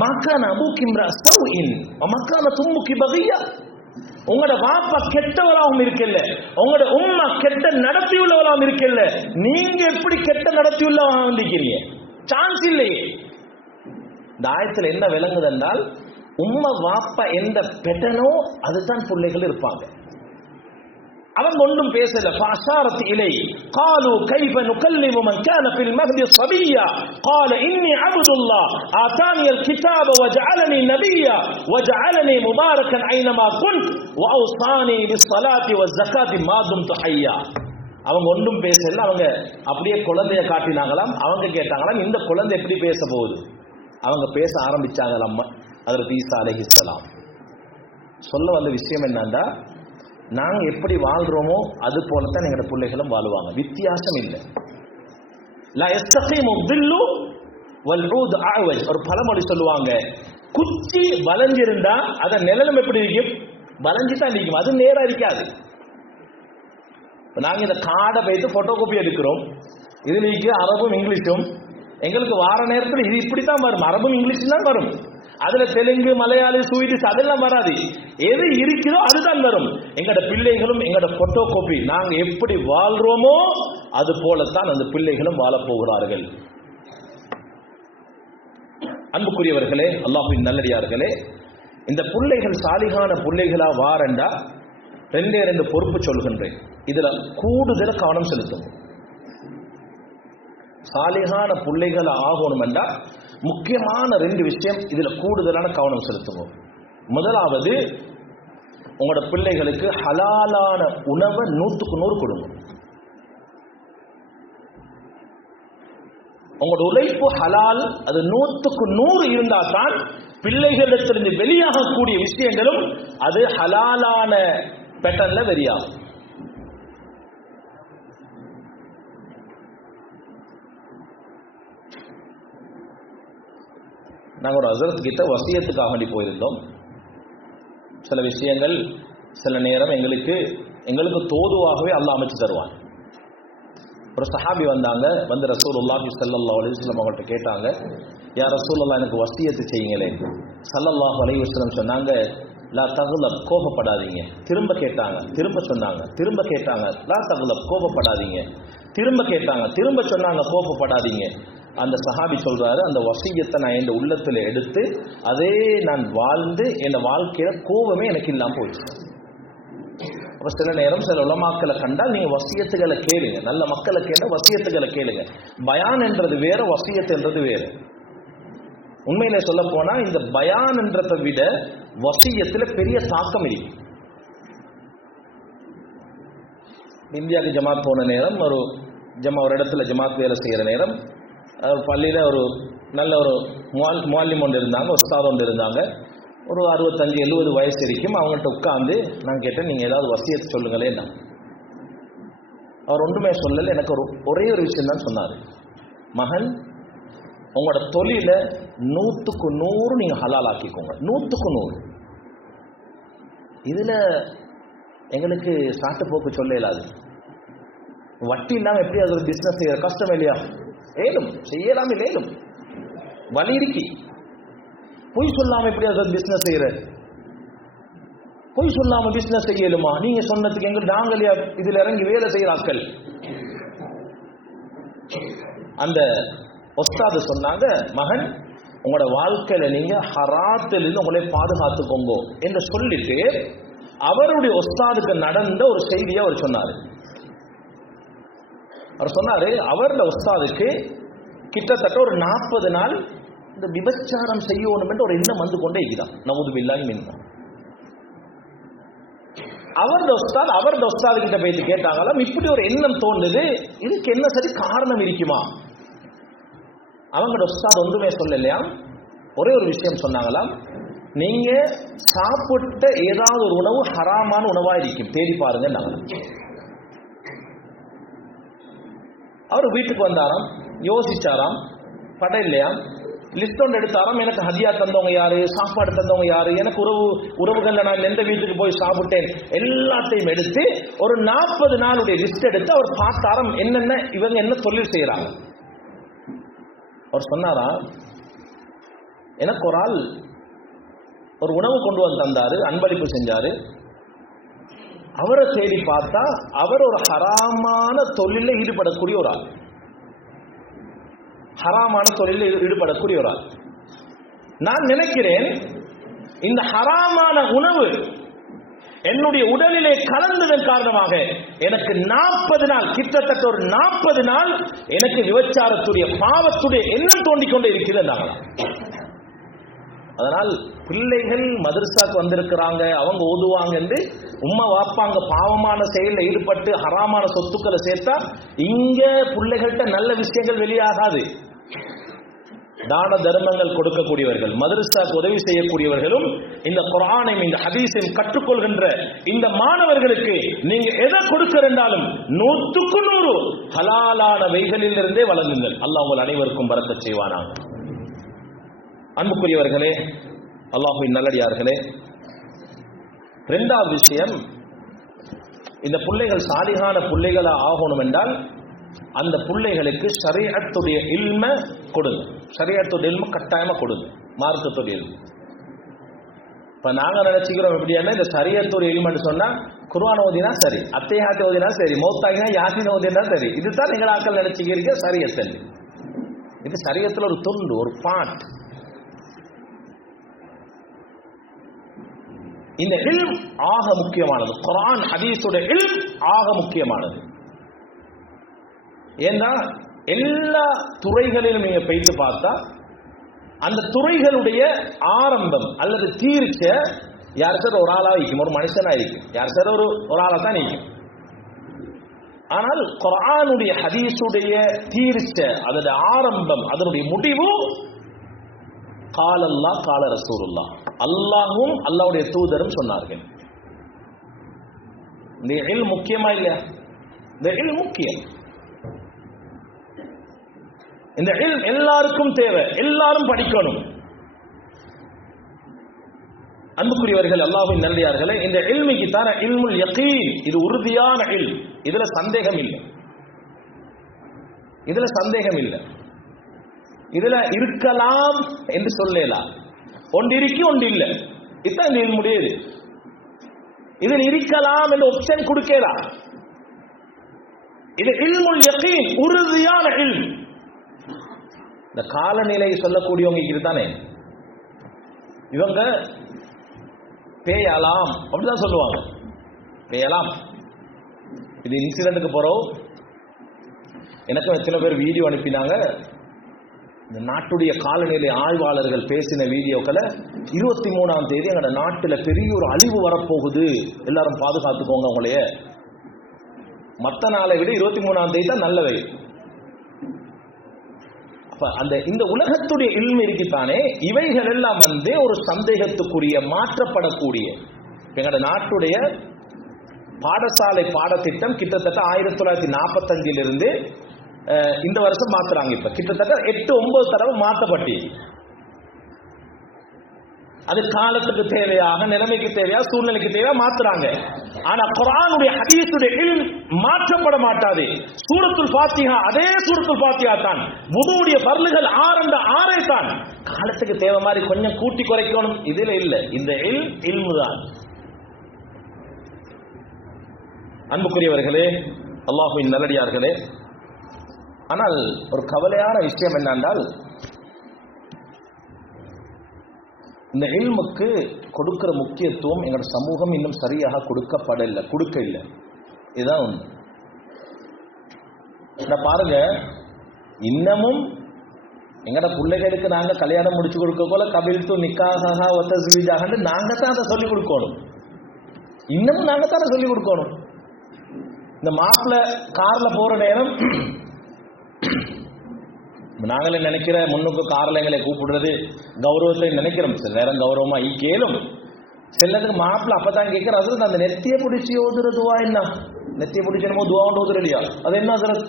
மா கான அபூகி இம்ரஅ ஸௌஇன் வ மா கானத் உம்முகி பகியா. உங்களோட வாப்பா கெட்டவராகவும் இருக்கல, உங்களோட உம்மா கெட்ட நடத்தி உள்ளவராகவும் இருக்கல, நீங்க எப்படி கெட்ட நடத்தி உள்ளவராக வந்திருக்கிறீங்க? சான்ஸ் இல்லையே. இந்த ஆயத்துல என்ன விளங்குது என்றால், உம்மா வாப்பா எந்த பெட்டனோ அதுதான் பிள்ளைகள் இருப்பாங்க. அவங்க ஒன்றும் பேசல. فاشارت الي قالوا كيف نكلم من كان في المهد صبيا قال اني عبد الله اتاني الكتاب وجعلني نبيا وجعلني مباركا اينما كنت واوصاني بالصلاه والزكاه ما دمت حيا. அவங்க ஒன்றும் பேசல. அவங்க அப்படியே குழந்தைய காட்டினாங்களாம். அவங்க கேட்டாங்களாம், இந்த குழந்தை எப்படி பேச போகுது? அவங்க பேச ஆரம்பிச்சாங்களாம். ஹஜ்ரத் ஈசா அலைஹிஸ்ஸலாம் சொல்ல வந்த விஷயம் என்னன்னா, நாங்க எப்படி வாழ்றோமோ அது போலத்தான் எங்களோட பிள்ளைகளும் வாழுவாங்க, வித்தியாசம் இல்லை. லா யஸ்தகீமு தில்லு வல் ஊத் அஅவஜ். ஒரு பழமொழி சொல்லுவாங்க, குச்சி வளைஞ்சிருந்தா அத நிழலும் எப்படி இருக்கும்? வளைஞ்சு தான் இருக்கும், அது நேரா இருக்காது. நாங்க இந்த கார்டை வைத்து போட்டோ காப்பி எடுக்கிறோம், இதுல அரபும் இங்கிலீஷும். எங்களுக்கு வார நேரத்தில் இது இப்படித்தான் வரும், அரபும் இங்கிலீஷும் தான் வரும். அதுல தெலுங்கு, மலையாளி, ஸ்வீடிஷ் அதெல்லாம் வராது. எது இருக்குதோ அதுதான் வரும். எங்கட பிள்ளைகளும் எங்கட போட்டோ காப்பி. நாங்க எப்படி வாழ்றோமோ அது போலத்தான் அந்த பிள்ளைகளும் வாழப் போகிறார்கள். அன்புக்குரியவர்களே, அல்லாஹ்வின் நல்லடியார்களே, இந்த பிள்ளைகள் சாலிகான பிள்ளைகளா வாரண்டா ரெண்டு பொறுப்பு சொல்கின்றேன். இதுல கூடுதல கவனம் செலுத்தும். சாலிகான பிள்ளைகள் ஆகணும் என்றா முக்கியமான 2 விஷயம் இதுல கூடுதலான கவனம் செலுத்துவோம். முதலாவது, உங்களோட பிள்ளைகளுக்கு ஹலாலான உணவை 100க்கு 100 கொடுங்க. உங்களோட உழைப்பு ஹலால், அது 100க்கு 100 இருந்தா தான் பிள்ளைகளிடத்திலிருந்து வெளியாகக்கூடிய விஷயங்களும் அது ஹலாலான பேட்டர்ன்ல வெளியாகும். நாங்கள் ஒரு ஹஸரத் கிட்ட வசியத்துக்காக வேண்டி போயிருந்தோம். சில விஷயங்கள் சில நேரம் எங்களுக்கு தோதுவாகவே அல்லாஹ் அமைச்சு தருவான். ஒரு சஹாபி வந்தாங்க, வந்து ரசூலுல்லாஹி ஸல்லல்லாஹு அலைஹி வஸல்லம் அவங்கள்ட்ட கேட்டாங்க, யா ரசூலல்லாஹ் எனக்கு வசியத்து செய்யுங்களே. ஸல்லல்லாஹு அலைஹி வஸல்லம் சொன்னாங்க, லா தகுலப், கோபப்படாதீங்க. திரும்ப கேட்டாங்க, திரும்ப சொன்னாங்க, திரும்ப கேட்டாங்க, லா தகுலப், கோபப்படாதீங்க. திரும்ப கேட்டாங்க, திரும்ப சொன்னாங்க, கோபப்படாதீங்க. அந்த சஹாபி சொல்றாரு, அந்த வசியத்தை நான் என் உள்ளத்துல எடுத்து அதே நான் வாழ்ந்து என் வாழ்க்கையில கோபமே எனக்கு இல்லாம போயிடுச்சு. அப்ப சில நேரம் சில உலமாக்களை கண்டால் நீங்க வசியத்துகளை கேளுங்க, நல்ல மக்களை கேட்ட வசியத்துகளை கேளுங்க. பயான் என்றது வேற, வசியத் என்றது வேற. உண்மையில சொல்ல போனா இந்த பயான் என்றதை விட வசியத்துல பெரிய தாக்கம் இருக்கு. இந்தியாவுக்கு ஜமாத் போன நேரம் ஒரு இடத்துல ஜமாத் வேலை செய்யற நேரம் பள்ளியில ஒரு நல்ல ஒரு முஅல்லிம் ஒன்று இருந்தாங்க, உஸ்தாத் ஒன்று இருந்தாங்க. ஒரு 65-70 வயசு இருக்கும். அவங்கள்ட்ட உட்கார்ந்து நான் கேட்டேன், நீங்க ஏதாவது வசியத்தை சொல்லுங்களேன். அவர் ஒன்றுமே சொல்லல. எனக்கு ஒரே ஒரு விஷயம் தான் சொன்னார், மகன், உங்களோட தொழில 100க்கு 100 நீங்க ஹலால் ஆக்கிக்கோங்க, 100க்கு 100. இதுல எங்களுக்கு சாட்டு போக்கு சொல்ல இயலாது. வட்டி இல்லாம எப்படி அது ஒரு பிசினஸ் செய்யற கஷ்டம் இல்லையா? ஏலும் செய்யலாமே, ஏலும் வலி இருக்கி. பொய் சொல்லாம எப்படி அது பிசினஸ் செய்யற? பொய் சொல்லாம பிசினஸ் செய்யலுமா? நீங்க சொன்னதுக்கு எங்க நாங்களே இதுல இறங்கி வேலை செய்யறாக்கள். அந்த உஸ்தாது சொன்னாங்க, மகன், உங்களோட வாழ்க்கையில நீங்க ஹராத்திலிருந்து உங்களை பாதுகாத்துக்கோங்க என்று சொல்லிட்டு அவருடைய உஸ்தாதுக்கு நடந்த ஒரு செய்தியை அவர் சொன்னாரு. அவர் சொன்னாரு, அவருடைய உஸ்தாதுக்கு கிட்டத்தட்ட ஒரு 40 நாள் இந்த விபச்சாரம் செய்யணும் என்று ஒரு எண்ணம் வந்து கொண்டே இருக்குதான். நவுது பில்லாஹி மின்ஹு. அவருடைய உஸ்தாது கிட்ட போயிட்டு கேட்டாங்களாம், இப்படி ஒரு எண்ணம் தோணுது, இதுக்கு என்ன சரி காரணம் இருக்குமா? அவங்களோட உஸ்தாது ஒன்றுமே சொல்லலையா, ஒரே ஒரு விஷயம் சொன்னாங்களாம், நீங்க சாப்பிட்ட ஏதாவது ஒரு உணவு ஹராமான உணவா இருக்கும், தேடி பாருங்க. அவர் வீட்டுக்கு வந்தாராம், யோசிச்சாராம், படம் இல்லையா, லிஸ்ட் ஒன்று எடுத்தாராம், எனக்கு ஹதியா தந்தவங்க யாரு, சாப்பாடு தந்தவங்க யாரு, எனக்கு உறவுகள்ல நான் எந்த வீட்டுக்கு போய் சாப்பிட்டேன், எல்லாத்தையும் எடுத்து ஒரு 40 நாளுடைய லிஸ்ட் எடுத்து அவர் பார்த்தாராம், என்னென்ன இவங்க என்ன தொழில் செய்யறாங்க. அவர் சொன்னாரா, எனக்கு ஒரு ஆள் ஒரு உணவு கொண்டு வந்து தந்தாரு, அன்பளிப்பு செஞ்சாரு. அவரை தேடி பார்த்தா அவர் ஒரு ஹராமான தொழிலில் ஈடுபடக்கூடிய ஒரு ஆள், ஹராமான தொழிலில் ஈடுபடக்கூடிய ஒரு ஆள். நான் நினைக்கிறேன் இந்த ஹராமான உணவு என்னுடைய உடலிலே கலந்ததன் காரணமாக எனக்கு 40 நாள், கிட்டத்தட்ட ஒரு 40 நாள் எனக்கு விபச்சாரத்துடைய பாவத்துடைய எண்ணம் தோண்டிக்கொண்டே இருக்கிறது. அதனால் பிள்ளைகள் மதரசாக்கு வந்திருக்கிறாங்க, அவங்க ஓதுவாங்க என்று உம்மா வாப்பாங்க பாவமான செயலில் ஈடுபட்டு ஹராமான சொத்துக்களை சேர்த்தா இங்க பிள்ளைகள்கிட்ட நல்ல விஷயங்கள் வெளியாகாது. தான தர்மங்கள் கொடுக்கக்கூடியவர்கள், மதரசாக்கு உதவி செய்யக்கூடியவர்களும் இந்த குர்ஆனையும் இந்த ஹதீஸையும் கற்றுக்கொள்கின்ற இந்த மாணவர்களுக்கு நீங்க எதை கொடுக்கிறேன்றாலும் 100க்கு 100 ஹலாலான வைகளில் இருந்தே வழங்குங்கள். அல்லாஹ் உங்கள் அனைவருக்கும் பரக்கத் செய்வானாக. அன்புக்குரியவர்களே, அல்லாஹ்வின் நல்லடியார்களே, இரண்டாவது விஷயம், இந்த பிள்ளைகள் சாலிகான பிள்ளைகளா ஆகணும் என்றால் அந்த பிள்ளைகளுக்கு ஷரீஅத்துடைய இல்ம கொடுங்க. ஷரீஅத்துடைய இல்ம கட்டாயமா கொடுங்க. மார்க்கத்துடைய இல்ம. இப்ப நாங்க நினைச்சுக்கிறோம் எப்படின்னா, இந்த ஷரீஅத்துடைய இல்மன்னு சொன்னா குர்ஆன் ஓதினா சரி, அத்தைஹாத் ஓதினா சரி, மௌத்தாகினா யாசின் ஓதினா சரி, இதுதான் எங்கள் ஆட்கள் நினைச்சுக்கிறீங்க ஷரீஅத். இது ஷரீஅத்துல ஒரு துண்டு, ஒரு பார்ட். இந்த இல்ம் ஆக முக்கியமானது. குர்ஆன் ஹதீஸுடைய இல்ம் ஆக முக்கியமானது. ஏன்னா எல்லா துறைகளிலும் நீங்க போயிட்டு பார்த்தா அந்த துறைகளுடைய ஆரம்பம் அல்லது தீர்ச்ச யார் சார் ஒரு ஆளா இருக்கும், ஒரு மனுஷனா இருக்கும், யார் சார் ஒரு ஆளா தான் இருக்கும். ஆனால் குர்ஆனுடைய ஹதீஸுடைய தீர்ச்ச, அதோட ஆரம்பம், அதனுடைய முடிவு கால அல்லாஹ் கால ரசூலுல்லாஹ், அல்லாஹ்வும் அல்லாஹ்வுடைய தூதரும் சொன்னார்கள். இந்த இல்ம் முக்கியமா இல்லையா? இந்த இல்ம் முக்கியம். இந்த இல்ம் எல்லாருக்கும் தேவை, எல்லாரும் படிக்கணும். அன்புக்குரியவர்கள், அல்லாஹ்வின் நல்லடியார்களே, இந்த இல்முக்கு தான இல்முல் யகீன், இது உறுதியான இல்ம். இதுல சந்தேகம் இல்லை, இதுல சந்தேகம் இல்லை. இதுல இருக்கலாம் என்று சொல்லலாம், ஒன்று இருக்கு ஒன்று இல்லை, இதுதான் இந்த இல்முடைய இது. இதில் இருக்கலாம் என்று ஆப்ஷன் கொடுக்கலாம். இது இல்முல் யகீன், உறுதியான இல்ம். இந்த காலநிலை சொல்லக்கூடியவங்க இதுதானே, இவங்க பேயலாம் அப்படிதான் சொல்லுவாங்க, பேயலாம். இது இன்சிடென்ட்டுக்கு போறோம். எனக்கு எத்தனை பேர் வீடியோ அனுப்பினாங்க. இந்த நாட்டுடைய காலநிலை ஆய்வாளர்கள் பேசின வீடியோக்களை 23ஆம் தேதி எங்களோட நாட்டில் பெரிய ஒரு அழிவு வரப்போகுது, எல்லாரும் பாதுகாத்துக்கோங்க உங்களைய. மற்ற நாளை விட 23ஆம் தேதி தான் நல்லவை. அப்ப அந்த இந்த உலகத்துடைய இல்மு இருக்குத்தானே, இவைகள் எல்லாம் ஒரு சந்தேகத்துக்குரிய மாற்றப்படக்கூடிய. எங்களோட நாட்டுடைய பாடசாலை பாடத்திட்டம் கிட்டத்தட்ட 1945 இந்த வருஷம் மாத்துறாங்க. இப்ப கிட்டத்தட்ட 8-9 தடவை மாற்றப்பட்டு, அது காலத்துக்கு தேவையாக, நிலைமைக்கு தேவையா, சூழ்நிலைக்கு தேவையா மாத்துறாங்க. ஆனா குர்ஆனுடைய ஹதீஸுடைய இல்ம் மாற்றப்பட மாட்டாது. சூரத்துல் ஃபாத்திஹா அதே சூரத்துல் ஃபாத்திஹா தான். வுதுவுடைய ஃபர்லுகள் 6 தான். காலத்துக்கு தேவை மாதிரி கொஞ்சம் கூட்டி குறைக்கணும், இதுல இல்ல. இந்த இல்மு தான். அன்புக்குரியவர்களே, அல்லாஹ்வின் நல்லடியார்களே, ஆனால் ஒரு கவலையான விஷயம் என்னென்றால், இந்த இல்முக்கு கொடுக்கிற முக்கியத்துவம் எங்களோட சமூகம் இன்னும் சரியாக கொடுக்க இல்லை. இதுதான் உண்மை. பாருங்க, இன்னமும் எங்கட பிள்ளைகளுக்கு நாங்க கல்யாணம் முடிச்சு கொடுக்க போல கபில்து நிக்காஹா ஒத்தஸ்வீஜாக நாங்க தான் அதை சொல்லிக் கொடுக்கணும். இன்னமும் நாங்க தான் அதை சொல்லிக் கொடுக்கணும். இந்த மாப்பிள்ளை கார்ல போற நேரம் நாங்களே நினைக்கிற முன்னுக்கு கார்ல எங்களை கூப்பிடுறது கௌரவத்தை நினைக்கிறோம். சில நேரம் கௌரவமா கேளும், சிலதுக்கு மாப்பிள்ள அப்பதான் கேட்கிற அது அந்த நெத்திய பிடிச்சி ஓதுற துவா என்ன, நெத்திய பிடிச்சனமோ துவா ஓதுற இல்லையா, அது என்ன அது?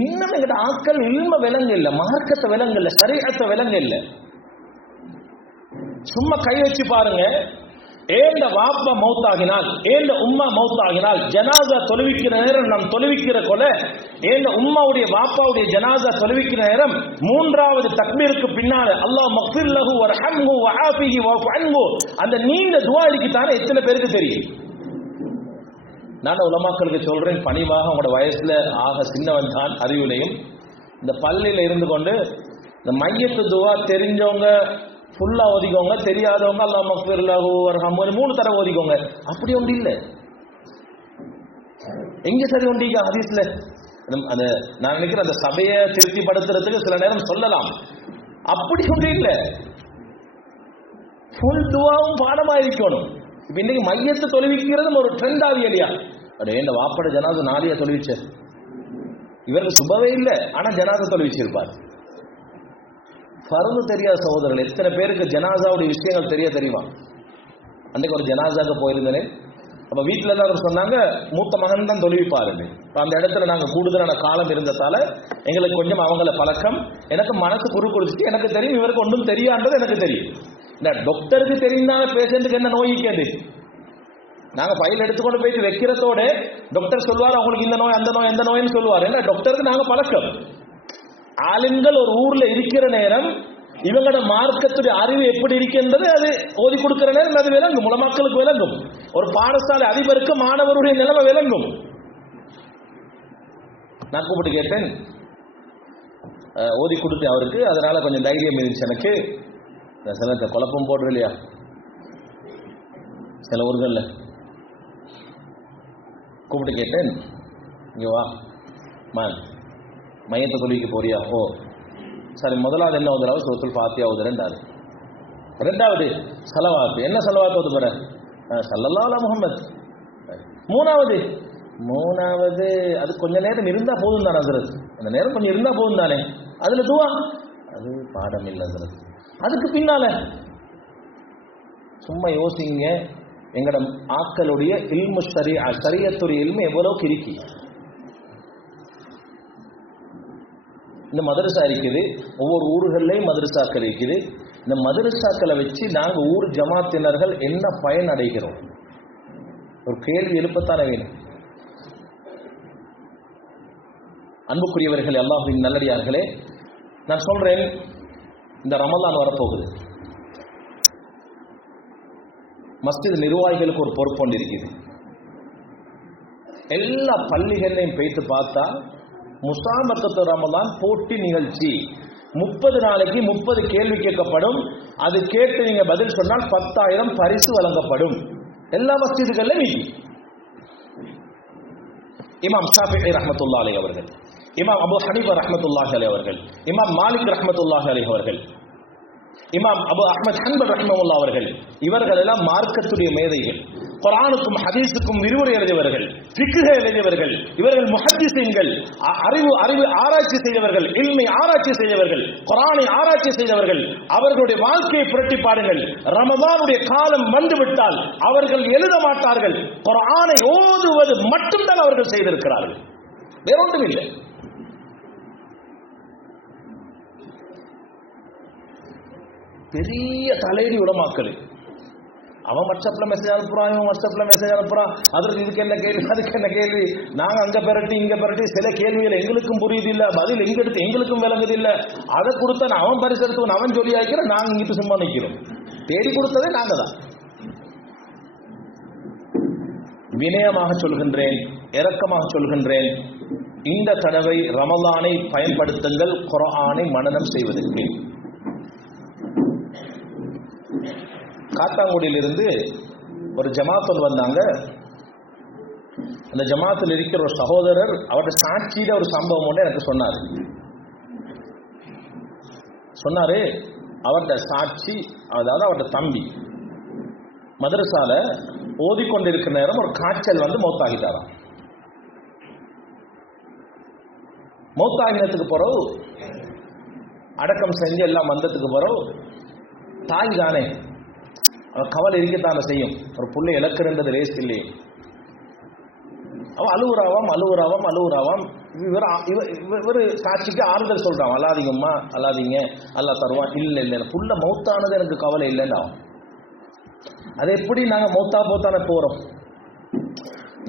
இன்னும் எங்கிட்ட ஆட்கள் இல்ம விலங்கு இல்லை, மார்க்கத்தை விலங்கு இல்லை, ஷரீஅத்தை விலங்கு இல்லை. சும்மா கை வச்சு பாருங்க, ஏண்ட வாப்பா மௌத்தாகினால், ஏண்ட உம்மா மௌத்தாகினால், ஜனாசா தொழுவிக்கிற நேரம் நாம் தொழுவிக்கிற கொலை, ஏண்ட உம்மாவுடைய வாப்பாவுடைய ஜனாசா தொழுவிக்கிற நேரம் 3வது தக்பீருக்கு பின்னால அல்லாஹ் மக்ஃபிர் லஹு வர்ஹம்ஹு வஆஃபிஹி வஃபு அன்ஹு, அந்த நீண்ட துஆ இருக்குதானே எத்தனை பேருக்கு தெரியும்? நான் உலமாக்களுக்கு சொல்றேன், பணிவாக உங்களோட வயசுல ஆக சின்னவன் தான் அறிவுலையும், இந்த பள்ளியில இருந்து கொண்டு இந்த மையத்து துஆ தெரிஞ்சவங்க ஃபுல்லா ஓதிக்கோங்க, தெரியாதவங்க அல்லாஹ் மக்ஃபிர் லஹு வர்ஹம்ஹு 3 தடவை ஓதிக்கோங்க. அப்படி ஒன்று இல்லை. எங்க சரி ஒன்றிங்க ஹதீஸ்ல? அந்த நான் நினைக்கிறேன் அந்த சபையை திருப்திப்படுத்துறதுக்கு சில நேரம் சொல்லலாம். அப்படி ஒன்று இல்லை. ஃபுல் துவாவும் பாடமா இருக்கணும். இப்ப இன்னைக்கு மையத்தை தொழுவிக்கிறதும் ஒரு ட்ரெண்ட் ஆகி இல்லையா? அடே இந்த வாப்பட ஜனாத நாளையா தொழுவிச்ச, இவருக்கு சுபவே இல்லை, ஆனா ஜனாத தொழுவிச்சிருப்பார். ஃபர்து தெரியாத சகோதரர்கள் எத்தனை பேருக்கு ஜனாசாவுடைய விஷயங்கள் தெரியுமா? அன்றைக்கு ஒரு ஜனாசாக்கு போயிருந்தேன். அப்ப வீட்டுல எல்லாரும் சொன்னாங்க மூத்த மகன் தான் தொழுவிப்பாருன்னு. அந்த இடத்துல நாங்க கூடுதலான காலம் இருந்ததால எங்களுக்கு கொஞ்சம் அவங்கள பழக்கம். எனக்கு மனசு குறுக்குடுச்சு. எனக்கு தெரியும் இவருக்கு ஒன்றும் தெரியான்றது எனக்கு தெரியும். இந்த டாக்டருக்கு தெரிந்தால பேஷண்ட்டுக்கு என்ன நோய்க்காது. நாங்க ஃபைல் எடுத்துக்கொண்டு போயிட்டு வைக்கிறதோட டாக்டர் சொல்லுவார் அவங்களுக்கு இந்த நோய் அந்த நோய் எந்த நோய்னு சொல்லுவார். ஏன்னா டாக்டருக்கு நாங்க பழக்கம். ஆளுங்கள் ஒரு ஊர்ல இருக்கிற நேரம் இவங்களோட மார்க்கத்துடைய அறிவு எப்படி இருக்கின்றது அது ஓதி கொடுக்கிற நேரம் அது விளங்கும், உலமாக்களுக்கு விளங்கும். ஒரு பாடசாலை அதிபருக்கு மாணவருடைய நிலைமை விளங்கும். நான் கூப்பிட்டு கேட்டேன், ஓதி கொடுத்தேன் அவருக்கு. அதனால கொஞ்சம் தைரியம் இருந்துச்சு எனக்கு. சில குழப்பம் போடுற இல்லையா சில ஊர்கள்ல, கூப்பிட்டு கேட்டேன், இங்க வா மான் மையத்தை தொழுவிக்க போறியா? ஓ சரி, முதலாவது என்ன ஓதுறாவது சூரத்துல் ஃபாத்திஹா ஓதுறேன்டாரு. ரெண்டாவது ஸலவாத், என்ன ஸலவாத் ஓது போற? ஸல்லல்லாஹு அலைஹி முஹம்மத். மூணாவது அது கொஞ்ச நேரம் இருந்தா போதும் தானே ஹஸரத், அந்த நேரம் கொஞ்சம் இருந்தா போதும் தானே, அதுல துவா, அது பாடம் இல்லை ஹஸரத். அதுக்கு பின்னால சும்மா யோசிங்க, எங்கட ஆக்களுடைய இல்மு ஷரியத்துடைய இல்மு எவ்வளவு கிரிக்கி. இந்த மதரசா இருக்குது, ஒவ்வொரு ஊர்களையும் மதரசாக்கள் இருக்குது. இந்த மதரசாக்களை வச்சு நாங்க ஊர் ஜமாத்தினர்கள் என்ன பயன் அடைகிறோம்? ஒரு கேள்வி எழுப்பத்தானே வேணும். அன்புக்குரியவர்கள், அல்லாஹ்வின் நல்லடியார்களே, நான் சொல்றேன், இந்த ரமலான் வரப்போகுது. மஸ்ஜித் நிர்வாகிகளுக்கு ஒரு பொறுப்பு ஒன்று இருக்குது. எல்லா பள்ளிகளையும் போய்த்து பார்த்தா முசாபக்கத்து ரமலான் போட்டி நிகழ்ச்சி 30 நாளைக்கு 30 கேள்வி கேட்கப்படும். அது கேட்டு நீங்க பதில் சொன்னால் 10,000 பரிசு வழங்கப்படும். எல்லா மஸ்ஜிதுகளிலும் இமாம் ஷாஃபிஈ ரஹ்மத்துல்லாஹி அலைஹி அவர்கள், இமாம் அபூ ஹனீஃபா ரஹ்மத்துல்லாஹி அலைஹி அவர்கள், இமாம் மாலிக் ரஹ்மத்துல்லாஹி அலைஹி அவர்கள், இமாம் அபு அஹ்மத் ஹன்பல் ரஹ்மத்துல்லாஹி அவர்கள், இவர்கள் எல்லாம் மார்க்கத்துடைய மேதைகள். குர்ஆனுக்கும் ஹதீஸுக்கும் விரிவுரை எழுதியவர்கள், ஃபிக்ஹ் எழுதியவர்கள். இவர்கள் முஹத்திஸீன்கள், அறிவு ஆராய்ச்சி செய்தவர்கள், இல்மை ஆராய்ச்சி செய்தவர்கள், குர்ஆனை ஆராய்ச்சி செய்தவர்கள். அவர்களுடைய வாழ்க்கையை புரட்டி பாருங்கள். ரமதானுடைய காலம் வந்துவிட்டால் அவர்கள் எழுத மாட்டார்கள், குர்ஆனை ஓதுவது மட்டும்தான் அவர்கள் செய்திருக்கிறார்கள், வேறொன்றும் இல்லை. பெரிய தலையடி உலமாக்கள். அவன் வாட்ஸ்அப்ல மெசேஜ் அனுப்புறான், இவன் வாட்ஸ்அப்ல மெசேஜ் அனுப்புறான். அதற்கு இதுக்கு என்ன கேள்வி, அதுக்கு என்ன கேள்வி. நாங்க அங்க பெரட்டி இங்க பெரட்டி சில கேள்விகள் எங்களுக்கும் புரியுது இல்ல, பதில் எங்க எடுத்து எங்களுக்கும் விளங்குது இல்ல. அதை கொடுத்தா அவன் பரிசெடுத்து அவன் சொல்லி ஆகிக்கிறோம், நாங்க இங்கிட்டு சும்மா நிற்கிறோம். தேடி கொடுத்ததே நாங்க தான். வினயமாக சொல்கின்றேன், இரக்கமாக சொல்கின்றேன், இந்த தடவை ரமலானை பயன்படுத்துங்கள் குர்ஆனை மனனம் செய்வதற்கு. காத்தாங்குடியிலிருந்து ஒரு ஜமாத்தில் வந்தாங்க. அந்த ஜமாத்தில் இருக்கிற ஒரு சகோதரர் அவருடைய சாட்சியில ஒரு சம்பவம் ஒன்று எனக்கு சொன்னாரு. அவருடைய சாட்சி, அதாவது அவருடைய தம்பி மதரசால ஓதிக்கொண்டிருக்கிற நேரம் ஒரு காய்ச்சல் வந்து மௌத்தாகிட்டாராம். மௌத்தாகினத்துக்கு பிறகு அடக்கம் செஞ்சு எல்லாம் வந்ததுக்கு பிறகு தாய் தானே கவலை இருக்கத்தான செய்யும். ஒரு புள்ளை இழக்கிறன்றது ரேஸ் இல்லையே. அவ அழுவுறாவாம். இவர் சாட்சிக்கு ஆறுதல் சொல்றான், அல்லாதீங்கம்மா அல்லாதீங்க, அல்லா தருவான். இல்ல புள்ள மௌத்தானது எனக்கு கவலை இல்லைன்னா. அது எப்படி நாங்க மௌத்தான போறோம்?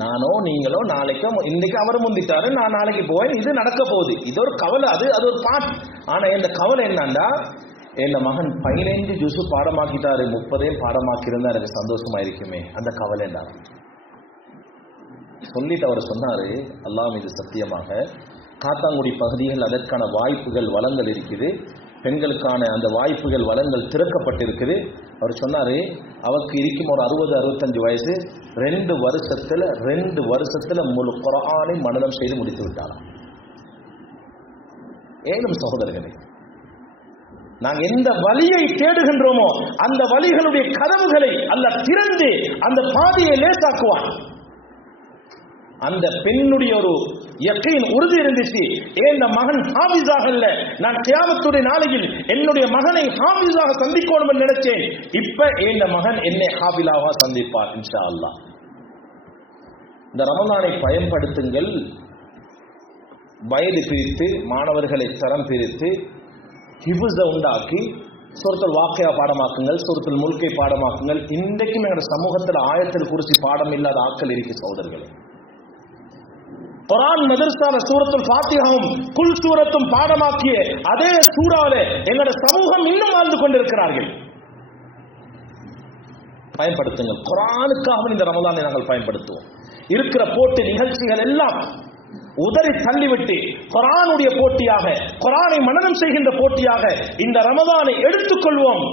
நானோ நீங்களோ நாளைக்கோ, இன்னைக்கு அவர் முந்திட்டாரு, நான் நாளைக்கு போவேன், இது நடக்க போகுது. இது ஒரு கவலை, அது ஒரு பாட். ஆனா இந்த கவலை என்னன்னா, என் மகன் 15 ஜூஸ் பாடமாக்கிட்டாரு, 30 பாடமாக்கியிருந்தா எனக்கு சந்தோஷமா இருக்குமே, அந்த கவலை என்ன சொல்லிட்டு அவர் சொன்னாரு, அல்லாஹ் மீது சத்தியமாக காத்தாங்குடி பகுதிகள் அதற்கான வாய்ப்புகள் வளங்கள் இருக்குது. பெண்களுக்கான அந்த வாய்ப்புகள் வளங்கள் திறக்கப்பட்டிருக்குது. அவர் சொன்னார், அவருக்கு இருக்கும் ஒரு 60-65 வயசு, 2 வருஷத்தில் முழு குர்ஆனை மனனம் செய்து முடித்து விட்டாராம். ஏனும் சகோதரர்களே, நாங்கள் எந்த வழியை தேடுகின்றோமோ அந்த வழிகளுடைய கதவுகளை அல்லாஹ் திறந்து அந்த பாதையை லேசாக்குவான். அந்த பெண்ணுடைய ஒரு யக்கீன் உறுதி இருந்துச்சு, என் மகன் ஹாஃபிஸாக இல்ல, நான் கியாமத்துடைய நாளையில் என்னுடைய மகனை ஹாஃபிஸாக சந்திக்கணும் என்று நினைச்சேன். இப்ப என் மகன் என்னை ஹாஃபிஸாக சந்திப்பார் இன்ஷா அல்லாஹ். இந்த ரமலானை பயன்படுத்துங்கள். வயது பிரித்து, மாணவர்களை தரம் பிரித்து, ஹிஃப்ஸ உண்டாக்கி, சூரத்துல் வாக்கியா பாடமாக்குங்கள், சூரத்துல் முல்கை பாடமாக்குங்கள். இன்றைக்கும் எங்களுடைய சமூகத்தில் ஆயத்துல் குர்சி பாடம் இல்லாத ஆட்கள் இருக்கு சகோதரர்களே. குர்ஆன் மதரசால சூரத்துல் ஃபாத்திஹாவும் குல் சூரத்தும் பாடமாக்கிய அதே சூறாவிலே எங்களுடைய சமூகம் இன்னும் வாழ்ந்து கொண்டிருக்கிறார்கள். பயன்படுத்துங்கள். குர்ஆனுக்காக இந்த ரமலானை நாங்கள் பயன்படுத்துவோம். இருக்கிற போட்டி நிகழ்ச்சிகள் எல்லாம் உதறி தள்ளிவிட்டு குர்ஆனுடைய போட்டியாக, குர்ஆனை மனனம் செய்கின்ற போட்டியாக இந்த ரமலானை எடுத்துக்கொள்வோம்.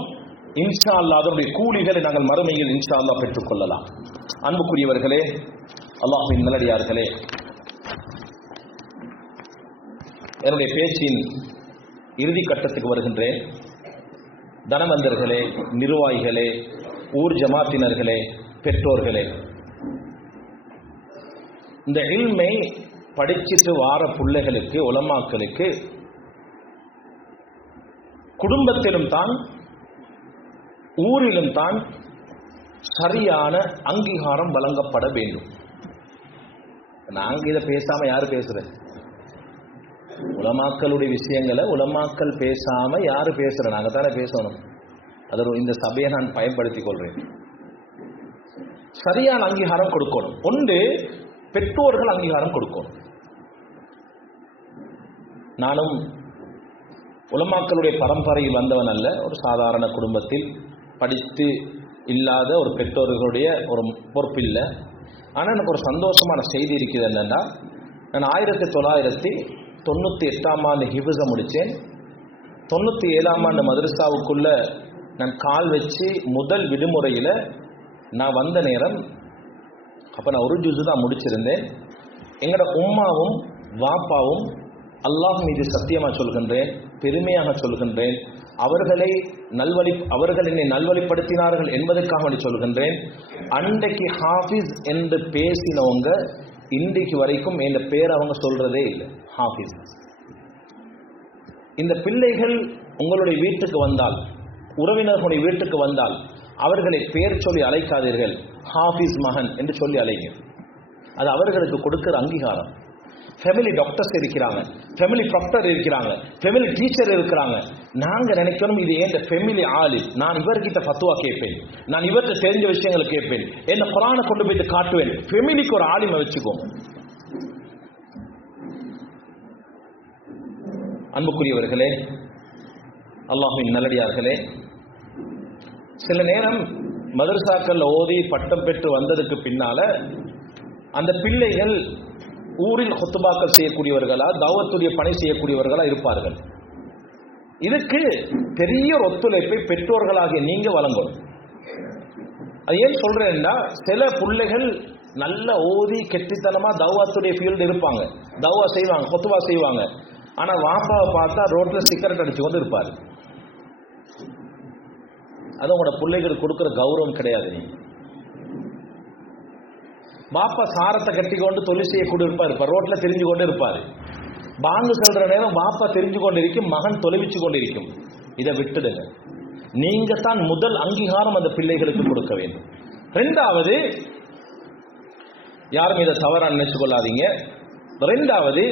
இன்ஷா அல்லாஹ் அதனுடைய கூலிகளை நாங்கள் மறுமையில் இன்ஷா அல்லாஹ் பெற்றுக் கொள்ளலாம். அன்புக்குரியவர்களே, அல்லாஹ்வின் நல்லடியார்களே, என்னுடைய பேச்சின் இறுதி கட்டத்துக்கு வருகின்றேன். தனவந்தர்களே, நிர்வாகிகளே, ஊர் ஜமாத்தினர்களே, பெற்றோர்களே, இந்த இல்மை படிச்சிட்டு வார பிள்ளைகளுக்கு, உலமாக்களுக்கு குடும்பத்திலும் தான் ஊரிலும் தான் சரியான அங்கீகாரம் வழங்கப்பட வேண்டும். நாங்க இதை பேசாம யாரு பேசுற? உலமாக்களுடைய விஷயங்களை உலமாக்கள் பேசாம யாரு பேசுற? நாங்க தானே பேசணும். அது இந்த சபையை நான் பயன்படுத்திக் கொள்றேன். சரியான அங்கீகாரம் கொடுக்கணும். ஒன்று, பெற்றோர்கள் அங்கீகாரம் கொடுக்கணும். நானும் உலமாக்களுடைய பரம்பரையில் வந்தவன் அல்ல, ஒரு சாதாரண குடும்பத்தில் படித்து இல்லாத ஒரு பெற்றோர்களுடைய ஒரு பொறுப்பில்லை. ஆனால் எனக்கு ஒரு சந்தோஷமான செய்தி இருக்குது. என்னென்னா, நான் 1998ஆம் ஆண்டு ஹிஃப்ஸ முடித்தேன். 97ஆம் ஆண்டு மதரசாவுக்குள்ள நான் கால் வச்சு முதல் விடுமுறையில் நான் வந்த நேரம், அப்போ நான் ஒரு ஜுஸு தான் முடிச்சிருந்தேன். எங்களோட உம்மாவும் வாப்பாவும், அல்லாஹ் மீது சத்தியமாக சொல்கின்றேன், பெருமையாக சொல்கின்றேன், அவர்கள் என்னை நல்வழிப்படுத்தினார்கள் என்பதற்காக சொல்கின்றேன். அன்றைக்கு ஹாஃபிஸ் என்று பேசினவங்க இன்றைக்கு வரைக்கும் என் பேர் அவங்க சொல்றதே இல்லை. ஹாஃபிஸ். இந்த பிள்ளைகள் உங்களுடைய வீட்டுக்கு வந்தால், உறவினர்களுடைய வீட்டுக்கு வந்தால், அவர்களை பேர் சொல்லி அழைக்காதீர்கள், ஹாஃபிஸ் மகன் என்று சொல்லி அழைங்க. அது அவர்களுக்கு கொடுக்கிற அங்கீகாரம். ஃபேமிலி டாக்டர்ஸ் இருக்கிறாங்க, ஃபேமிலி ப்ராக்டர் இருக்கிறாங்க, ஃபேமிலி டீச்சர் இருக்கிறாங்க. நாங்கள் நினைக்கணும், இது ஏன் ஃபேமிலி ஆளு, நான் இவர்கிட்ட ஃபத்வா கேட்பேன், நான் இவர்கிட்ட தெரிஞ்ச விஷயங்களை கேட்பேன், என்ன குர்ஆனை கொண்டு போயிட்டு காட்டுவேன். ஃபேமிலிக்கு ஒரு ஆலிமை வச்சுக்கோங்க. அன்புக்குரியவர்களே, அல்லாஹ்வின் நல்லடியார்களே, சில நேரம் மதரசாக்கள் ஓதி பட்டம் பெற்று வந்ததுக்கு பின்னால அந்த பிள்ளைகள் ஊரில் குத்துபாக்கள் செய்யக்கூடியவர்களா, தாவத்துடைய பணி செய்யக்கூடியவர்களா இருப்பார்கள். இதுக்கு பெரிய ஒரு ஒத்துழைப்பை பெற்றோர்களாகிய நீங்க வழங்கணும். அது ஏன் சொல்றேன்னா, சில பிள்ளைகள் நல்ல ஓதி கெட்டித்தனமா தவாத்துடைய ஃபீல்டு இருப்பாங்க, தவா செய்வாங்க, குத்துபா செய்வாங்க. ஆனா வாப்பாவை பார்த்தா ரோட்ல சிகரெட் அடிச்சு கொண்டு இருப்பாரு. அது உங்களோட பிள்ளைகளுக்கு கொடுக்குற கௌரவம் கிடையாது. நீங்க பாப்பா சாரத்தை கட்டி கொண்டு தொழில் செய்யக்கூட இருப்பார், இப்ப ரோட்ல தெரிஞ்சு கொண்டு இருப்பாரு. பாங்கு சொல்ற நேரம் பாப்பா தெரிஞ்சு கொண்டு இருக்கும், மகன் தொலைவிச்சு கொண்டு இருக்கும். இதை விட்டுடுங்க. நீங்க தான் முதல் அங்கீகாரம் அந்த பிள்ளைகளுக்கு கொடுக்க வேண்டும். ரெண்டாவது, யாரும் இதை தவறா நினைச்சு கொள்ளாதீங்க. ரெண்டாவது,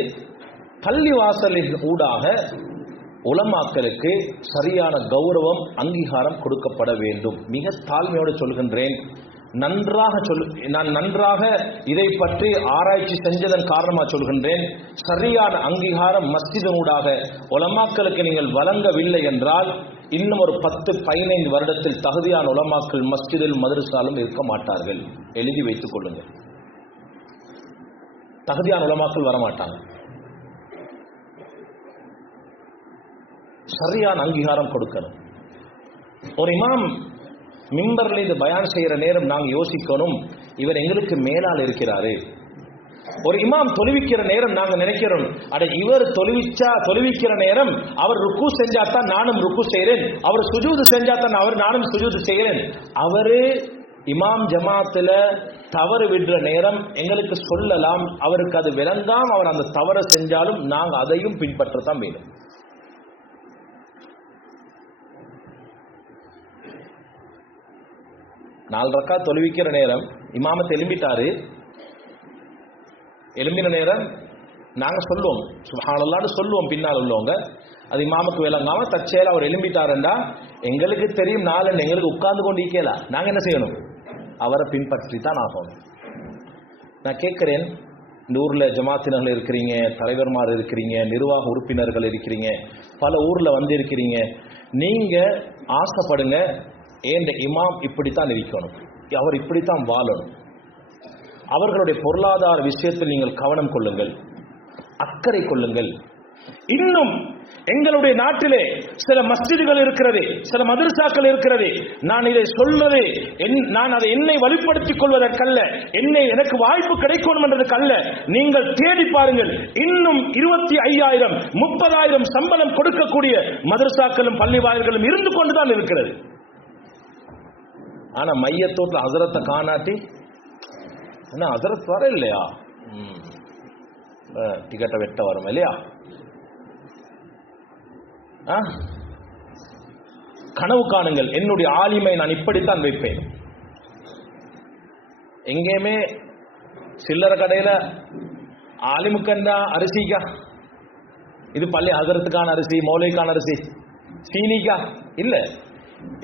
பள்ளிவாசலின் ஊடாக உலமாக்களுக்கு சரியான கௌரவம், அங்கீகாரம் கொடுக்கப்பட வேண்டும். மிக தாழ்மையோடு சொல்கின்றேன். நான் நன்றாக இதை பற்றி ஆராய்ச்சி செஞ்சதன் காரணமாக சொல்கின்றேன். சரியான அங்கீகாரம் மஸ்ஜிதினூடாக உலமாக்களுக்கு நீங்கள் வழங்கவில்லை என்றால் இன்னும் ஒரு 10-15 வருடத்தில் தகுதியான உலமாக்கள் மஸ்ஜிதில் மதரசாலும் இருக்க மாட்டார்கள். எழுதி வைத்துக் கொள்ளுங்கள். தகுதியான உலமாக்கள் வரமாட்டாங்க. சரியான அங்கீகாரம் கொடுக்கணும். ஒரு இமாம் மிம்பர்ல இது பயான் செய்யற நேரம் நாங்க யோசிக்கணும், இவர் எங்களுக்கு மேலால் இருக்கிறாரு. ஒரு இமாம் தொழுவிக்கிற நேரம் நாங்க நினைக்கிறோம், அட இவர் தொழுவிக்கிற நேரம் அவர் ருக்கு செஞ்சாத்தான் நானும் ருக்கு செய்கிறேன், அவர் சுஜூது செஞ்சாத்தான் நானும் சுஜூது செய்கிறேன். அவரு இமாம் ஜமாத்துல தவறு விடுற நேரம் எங்களுக்கு சொல்லலாம், அவருக்கு அது விளங்காம அவர் அந்த தவறை செஞ்சாலும் நாங்க அதையும் பின்பற்றத்தான் வேணும். நாலு ரக்கா தொழுவிக்கிற நேரம் இமாமத்தை எழும்பின நேரம் நாங்க சொல்லுவோம் சுப்ஹானல்லாஹ்னு சொல்லுவோம், பின்னால் உள்ளவங்க அது இமாமுக்கு விளங்காம தற்செயலா அவர் எழும்பிட்டாருண்டா எங்களுக்கு தெரியும், நாலு எங்களுக்கு உட்கார்ந்து கொண்டு இருக்கல, நாங்க என்ன செய்யணும், அவரை பின்பற்றி தான் ஆகணும். நான் கேட்கிறேன், இந்த ஊர்ல ஜமாத்தினர்கள் இருக்கிறீங்க, தலைவர்மார் இருக்கிறீங்க, நிர்வாக உறுப்பினர்கள் இருக்கிறீங்க, பல ஊர்ல வந்து இருக்கிறீங்க, நீங்க ஆசைப்படுங்க ஏன் இமாம் இப்படித்தான் இருக்கணும், அவர் இப்படித்தான் வாழணும். அவர்களுடைய பொருளாதார விஷயத்தில் நீங்கள் கவனம் கொள்ளுங்கள், அக்கறை கொள்ளுங்கள். இன்னும் எங்களுடைய நாட்டிலே சில மஸ்ஜிதுகள் இருக்கிறது, சில மதரசாக்கள் இருக்கிறது. நான் இதை சொல்வது நான் அதை என்னை வலுப்படுத்திக் கொள்வதற்கல்ல, எனக்கு வாய்ப்பு கிடைக்கணும் என்றதுக்கல்ல. நீங்கள் தேடி பாருங்கள், இன்னும் 25,000 30,000 சம்பளம் கொடுக்கக்கூடிய மதரசாக்களும் பள்ளி வாயில்களும் இருந்து கொண்டுதான் இருக்கிறது. ஆனா மையத்தோட்டில் ஹசரத்தை காணாட்டி என்ன ஹசரத் வர இல்லையா, டிக்கெட்டை வெட்ட வரும் இல்லையா. கனவு காணுங்கள், என்னுடைய ஆலிமை நான் இப்படித்தான் வைப்பேன். எங்கேயுமே சில்லறை கடையில ஆலிமுக்கண்டா அரிசிக்கா, இது பள்ளி ஹசரத்துக்கான அரிசி, மௌலைக்கான அரிசி, சீனிக்கா இல்ல,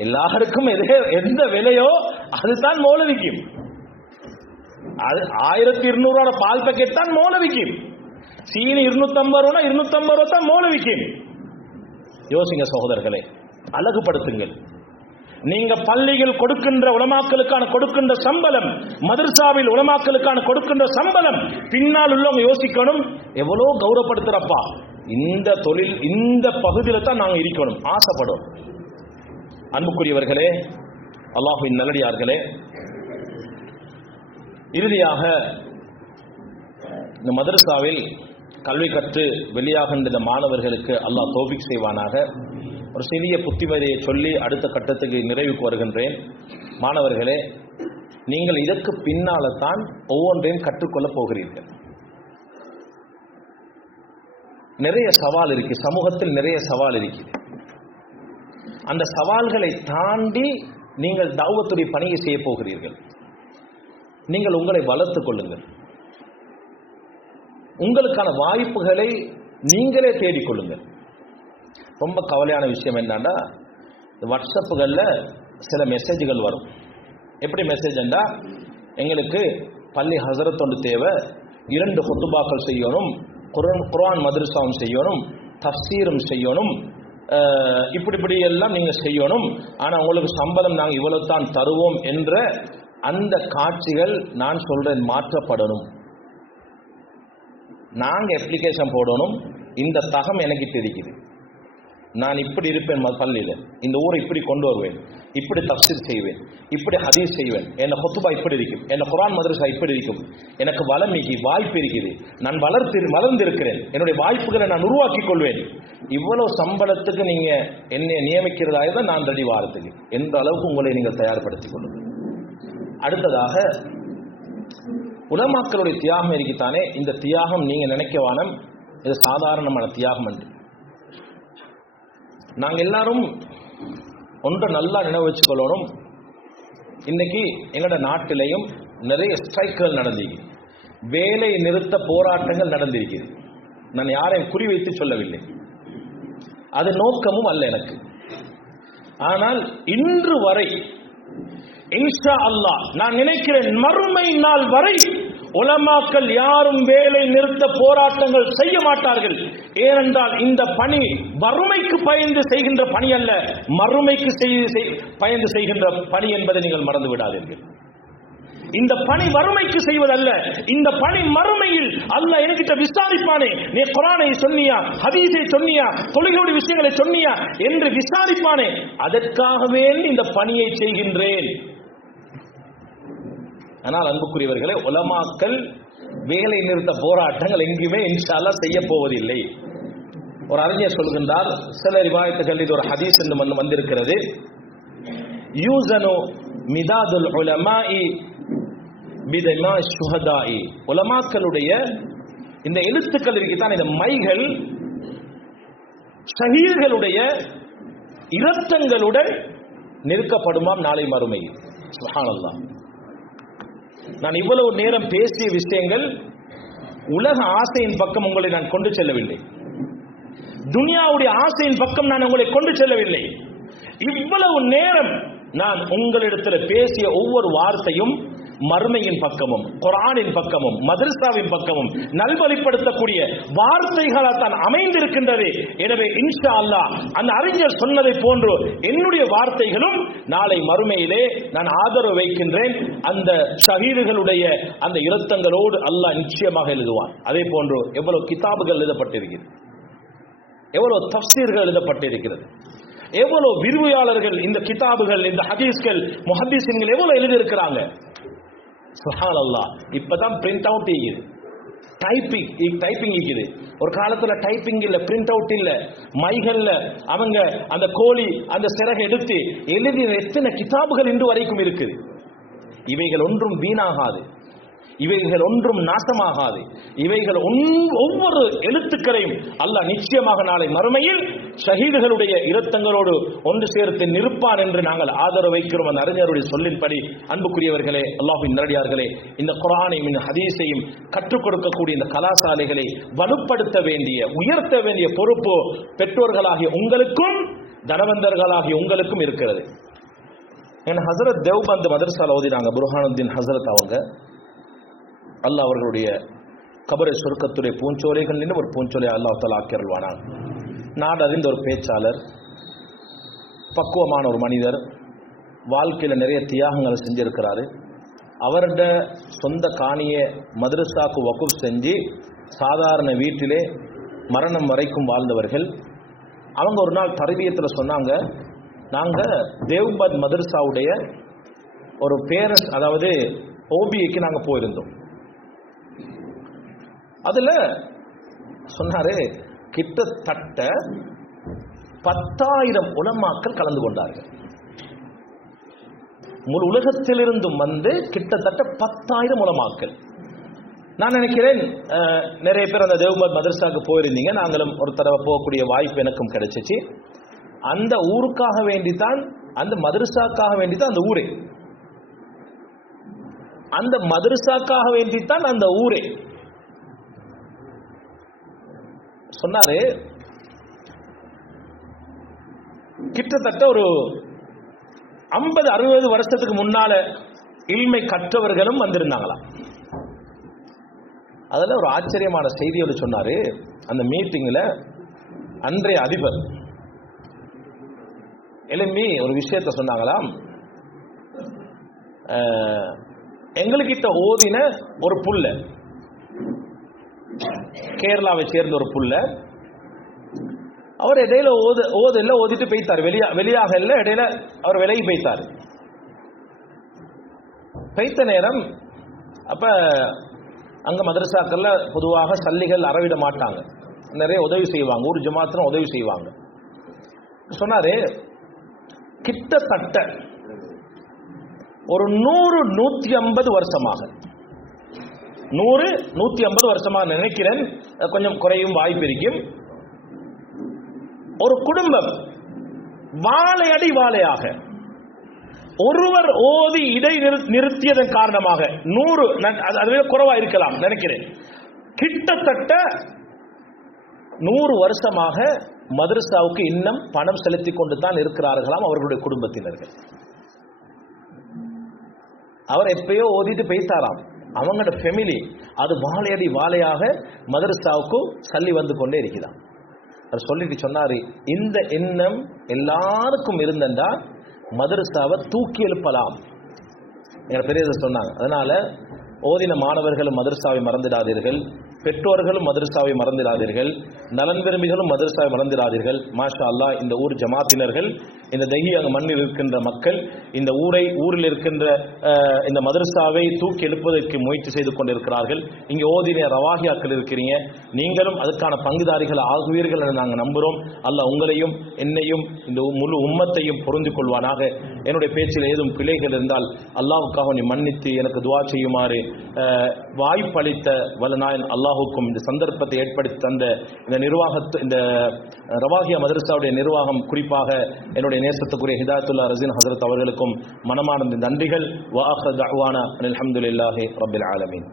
எல்லாருக்கும் எந்த விலையோ அதுதான் மௌலவிக்கும். அது 1200 பால் பேக்கெட் தான் மௌலவிக்கும். சீனி 250 ரூபா 250 ரூபா தான் மௌலவிக்கும். யோசிங்க சகோதரர்களே, அழகுபடுத்துங்கள். நீங்க பள்ளியில் கொடுக்கின்ற உலமாக்களுக்கான கொடுக்கின்ற சம்பளம், மதரசாவில் உலமாக்களுக்கான கொடுக்கின்ற சம்பளம், பின்னால் உள்ளவங்க யோசிக்கணும், எவ்வளவு கௌரவப்படுத்துறப்பா இந்த தொழில், இந்த பகுதியில தான் நாங்க இருக்கணும் ஆசைப்படும். அன்புக்குரியவர்களே, அல்லாஹ்வின் நல்லடியார்களே, இறுதியாக இந்த மதரசாவில் கல்வி கற்று வெளியாகின்ற இந்த மாணவர்களுக்கு அல்லாஹ் தௌஃபீக் செய்வானாக. ஒரு சிறிய புத்திமதியை சொல்லி அடுத்த கட்டத்துக்கு நிறைவுக்கு வருகின்றேன். மாணவர்களே, நீங்கள் இதற்கு பின்னால தான் ஒவ்வொன்றையும் கற்றுக்கொள்ளப் போகிறீர்கள். நிறைய சவால் இருக்கு, சமூகத்தில் நிறைய சவால் இருக்குது. அந்த சவால்களை தாண்டி நீங்கள் தஅவத்துடைய பணியை செய்ய போகிறீர்கள். நீங்கள் உங்களை வளர்த்துக் கொள்ளுங்கள், உங்களுக்கான வாய்ப்புகளை நீங்களே தேடிக்கொள்ளுங்கள். ரொம்ப கவலையான விஷயம் என்னன்னா, வாட்ஸ்அப்புகளில் சில மெசேஜ்கள் வரும். எப்படி மெசேஜ் என்றா, எங்களுக்கு பள்ளி ஹசரத் ஒன்று தேவை, 2 ஹுத்துபாக்கள் செய்யணும், குர்ஆன் மதரசாவும் செய்யணும், தஃப்சீரும் செய்யணும், இப்படி எல்லாம் நீங்க செய்யணும், ஆனா உங்களுக்கு சம்பளம் நாங்கள் இவ்வளவு தான் தருவோம் என்ற அந்த காட்சிகள் நான் சொல்றேன் மாற்றப்படணும். நாங்க அப்ளிகேஷன் போடணும், இந்த தகம் எனக்கு தெரிக்குது, நான் இப்படி இருப்பேன் பள்ளியில, இந்த ஊரை இப்படி கொண்டு வருவேன், இப்படி தஃப்சீர் செய்வேன், இப்படி ஹதீஸ் செய்வேன், என்ன ஹுத்பா இப்படி இருக்கும், என்ன குர்ஆன் மதரசா இப்படி இருக்கும், எனக்கு வளமிக்கு வாய்ப்பு இருக்குது, நான் வளர்ந்திருக்கிறேன், என்னுடைய வாய்ப்புகளை நான் உருவாக்கிக் கொள்வேன், இவ்வளவு சம்பளத்துக்கு நீங்க என்னை நியமிக்கிறதாக தான் நான் ரெடி வாரத்துக்கு என்ற அளவுக்கு உங்களை நீங்கள் தயார்படுத்திக் கொள்ளுங்கள். அடுத்ததாக உலமாக்களுடைய தியாகம் இருக்குத்தானே, இந்த தியாகம் நீங்க நினைக்கவானம் இது சாதாரணமான தியாகம் என்று. நாங்க எல்லாரும் ஒன்றை நல்லா நினைவு வச்சுக்கொள்ளணும். இன்னைக்கு எங்களோட நாட்டிலையும் நிறைய ஸ்ட்ரைக்குகள் நடந்திருக்கு, வேலை நிறுத்த போராட்டங்கள் நடந்திருக்கிறது. நான் யாரையும் குறிவைத்து சொல்லவில்லை, அது நோக்கமும் அல்ல எனக்கு. ஆனால் இன்று வரை இன்ஷா அல்லாஹ் நான் நினைக்கிறேன், மறுமை நாள் வரை உலமாக்கள் யாரும் வேலை நிறுத்த போராட்டங்கள் செய்ய மாட்டார்கள். ஏனென்றால் இந்த பணி வறுமைக்கு பயந்து செய்கின்ற பணி அல்ல, மறுமைக்கு பயந்து செய்கின்ற பணி என்பதை நீங்கள் மறந்து விடாதீர்கள். இந்த பணி வறுமைக்கு செய்வதல்ல, இந்த பணி மறுமையில் அல்லாஹ் என்கிட்ட விசாரிப்பானே, நீ குர்ஆனை சொன்னியா, ஹதீஸை சொன்னியா, தொழுகையுடைய விஷயங்களை சொன்னியா என்று விசாரிப்பானே, அதற்காகவே இந்த பணியை செய்கின்றேன். ஆனால் அன்புக்குரியவர்களே, உலமாக்கள் வேலை நிறுத்த போராட்டங்கள் எங்குமே இன்ஷா அல்லாஹ் செய்ய போவதில்லை. ஒரு அறிஞர் சொல்கின்றார், சில ரிவாயத்துகள் இது ஒரு ஹதீஸ் என்று வந்திருக்கிறது, யூசனு மிதாதுல் உலமாஇ பிதமா ஷுஹதாஇ, உலமாக்களுடைய இந்த எழுத்துக்கள் இருக்குதான், இந்த மைகள் ஷஹீதுகளுடைய இரத்தங்களுடன் நிறுக்கப்படுமாம் நாளை மறுமையில். சுப்ஹானல்லாஹ். நான் இவ்வளவு நேரம் பேசிய விஷயங்கள் உலக ஆசையின் பக்கம் உங்களை நான் கொண்டு செல்லவில்லை, துனியாவுடைய ஆசையின் பக்கம் நான் உங்களை கொண்டு செல்லவில்லை. இவ்வளவு நேரம் நான் உங்களிடத்தில் பேசிய ஒவ்வொரு வார்த்தையும் மறுமையின் பக்கமும், குர்ஆனின் பக்கமும், மதரசாவின் பக்கமும் நல்வழிப்படுத்தக்கூடிய வார்த்தைகளால் தான் அமைந்திருக்கின்றது. எனவே இன்ஷா அல்லாஹ் அந்த அறிஞர் சொன்னதை போன்று என்னுடைய வார்த்தைகளும் நாளை மறுமையிலே நான் ஆதரவு வைக்கின்றேன். அந்த ஷஹீதுகளுடைய அந்த இரத்தங்களோடு அல்லாஹ் நிச்சயமாக எழுதுவான். அதே போன்று எவ்வளவு கிதாபுகள் எழுதப்பட்டிருக்கிறது, எவ்வளவு தஃப்சீர்கள் எழுதப்பட்டிருக்கிறது, எவ்வளவு விரிவுரையாளர்கள் இந்த கிதாபுகள், இந்த ஹதீஸ்கள், முஹத்திஸீன்கள் எவ்வளவு எழுதியிருக்கிறாங்க. சுப்ஹானல்லாஹ். இப்பதான் பிரிண்ட் அவுட் இருக்குது, டைப்பிங் இருக்குது. ஒரு காலத்துல டைப்பிங் இல்ல, பிரிண்ட் அவுட் இல்ல, மைகள்ல அவங்க அந்த கோழி அந்த சிறகு எடுத்து எழுதின எத்தனை கிதாபுகள் இன்று வரைக்கும் இருக்குது. இவைகள் ஒன்றும் வீணாகாது, இவைகள் ஒன்றும் நாசமாகாது. இவைகள் ஒவ்வொரு எழுத்துக்களையும் அல்லாஹ் நிச்சயமாக நாளை மறுமையில் ஷஹீதுகளுடைய இரத்தங்களோடு ஒன்று சேர்த்து நிற்பான் என்று நாங்கள் ஆதரவு வைக்கிறோம். அந்த அறிஞருடைய சொல்லின்படி அன்புக்குரியவர்களே, அல்லாஹ்வின் நல்லடியார்களே, இந்த குர்ஆனையும் ஹதீஸையும் கற்றுக் கொடுக்கக்கூடிய இந்த கலாசாலைகளை வலுப்படுத்த வேண்டிய, உயர்த்த வேண்டிய பொறுப்பு பெற்றோர்களாகிய உங்களுக்கும் தனவந்தர்களாகிய உங்களுக்கும் இருக்கிறது. என் ஹசரத் தேவ்பந்த் மதரசால ஓதினாங்க புர்ஹானுத்தீன் ஹசரத் அவங்க. அல்லாஹ் அவர்களுடைய கபரை சொர்க்கத்துடைய பூஞ்சோலைகள் நின்று ஒரு பூஞ்சோலை அல்லாஹ் தஆலா ஆக்கியருள்வானாங்க. நாடு அறிந்த ஒரு பேச்சாளர், பக்குவமான ஒரு மனிதர், வாழ்க்கையில் நிறைய தியாகங்களை செஞ்சிருக்கிறாரு. அவருடைய சொந்த காணியை மதரசாக்கு வகுப் செஞ்சு சாதாரண வீட்டிலே மரணம் வரைக்கும் வாழ்ந்தவர்கள். அவங்க ஒரு நாள் தர்பியத்தில் சொன்னாங்க, நாங்கள் தேவ்பந்த் மதரசாவுடைய ஒரு பேரண்ட்ஸ், அதாவது ஓபிஏக்கு நாங்கள் போயிருந்தோம். அதுல சொன்னாரு, கிட்டத்தட்ட 10,000 உலமாக்கள் கலந்து கொண்டார்கள். முழு உலகத்திலிருந்தும் வந்து கிட்டத்தட்ட 10,000 உலமாக்கள். நான் நினைக்கிறேன் நிறைய பேர் அந்த தேவ்பந்த் மதரசாவுக்கு போயிருந்தீங்க, நாங்களும் ஒரு தடவை போகக்கூடிய வாய்ப்பு எனக்கும் கிடைச்சிச்சு. அந்த ஊருக்காக வேண்டித்தான், அந்த மதரசாக்காக வேண்டித்தான் அந்த ஊரே, அந்த மதரசாக்காக வேண்டித்தான் அந்த ஊரே. சொன்னாரு, கிட்டத்தட்ட ஒரு 50-60 வருஷத்துக்கு முன்னால இல்மை கற்றவர்களும் வந்திருந்தாங்களாம். அதில் ஒரு ஆச்சரியமான செய்தியோடு சொன்னாரு, அந்த மீட்டிங்ல அன்றைய அதிபர் எழும்பி ஒரு விஷயத்த சொன்னாங்களாம். எங்களுக்கிட்ட ஓதின ஒரு புள்ள, கேரளாவை சேர்ந்த ஒரு புள்ள, அவர் இடையில ஓதிட்டு போய்த்தார், வெளியாக இல்லை, இடையில அவர் விலகி போய்த்தார். பைத்த நேரம் அப்ப அங்க மதரசாக்கள்ல பொதுவாக சல்லிகள் அறவிட மாட்டாங்க, நிறைய உதவி செய்வாங்க, ஊர் ஜமாத்திரம் உதவி செய்வாங்க. சொன்னாரு, கிட்டத்தட்ட ஒரு 100-150 வருஷமாக, 100-150 வருஷமாக நினைக்கிறேன், கொஞ்சம் குறையும் வாய்ப்பு இருக்கும். ஒரு குடும்பம் வாழையடி வாழையாக ஒருவர் ஓதி இடை நிறுத்தியதன் காரணமாக 100, அதுவே குறைவா இருக்கலாம் நினைக்கிறேன், கிட்டத்தட்ட 100 வருஷமாக மதரசாவுக்கு இன்னும் பணம் செலுத்தி கொண்டு தான் இருக்கிறார்களாம் அவர்களுடைய குடும்பத்தினர்கள். அவர் எப்பயோ ஓதிட்டு போய்த்தாராம், அவங்களோட ஃபேமிலி அது வாழையடி வாழையாக மதரசாவுக்கு சல்லி வந்து கொண்டே இருக்கிறான். அவர் சொல்லிட்டு சொன்னாரு, இந்த எண்ணம் எல்லாருக்கும் இருந்தா மதரசாவை தூக்கி எழுப்பலாம். எங்கள் பெரியவர் சொன்னாங்க. அதனால ஓதின மாணவர்களும் மதரசாவை மறந்துடாதீர்கள், பெற்றோர்களும் மதரசாவை மறந்துடாதீர்கள், நலன் விரும்பிகளும் மதரசாவை மறந்துடாதீர்கள். மாஷா அல்லாஹ், இந்த ஊர் ஜமாத்தினர்கள், இந்த தஹியாக மண்ணில் இருக்கின்ற மக்கள், இந்த ஊரில் இருக்கின்ற இந்த மதரசாவை தூக்கி எழுப்பதற்கு முயற்சி செய்து கொண்டிருக்கிறார்கள். இங்கே ஓதின ரவாகியாக்கள் இருக்கிறீங்க, நீங்களும் அதுக்கான பங்குதாரிகள் ஆகுவீர்கள் என நாங்கள் நம்புகிறோம். அல்லாஹ் உங்களையும் என்னையும் இந்த முழு உம்மத்தையும் பொருந்தி கொள்வானாக. என்னுடைய பேச்சில் ஏதும் பிழைகள் இருந்தால் அல்லாஹ்வுக்காக நீ மன்னித்து எனக்கு துவா செய்யுமாறு வாய்ப்பளித்த வல்லநாயன் அல்லாஹுக்கும் இந்த சந்தர்ப்பத்தை ஏற்படுத்தி தந்த இந்த ரவாகியா மதரசாவுடைய நிர்வாகம், குறிப்பாக என்னுடைய நேசத்துக்குரிய ஹிதாயத்துல்லா ரஸீன் ஹஸரத் அவர்களுக்கும் மனமார்ந்த நன்றிகள். வ ஆகிரு தஅவானா அல்ஹம்துலில்லாஹி ரப்பில் ஆலமீன்.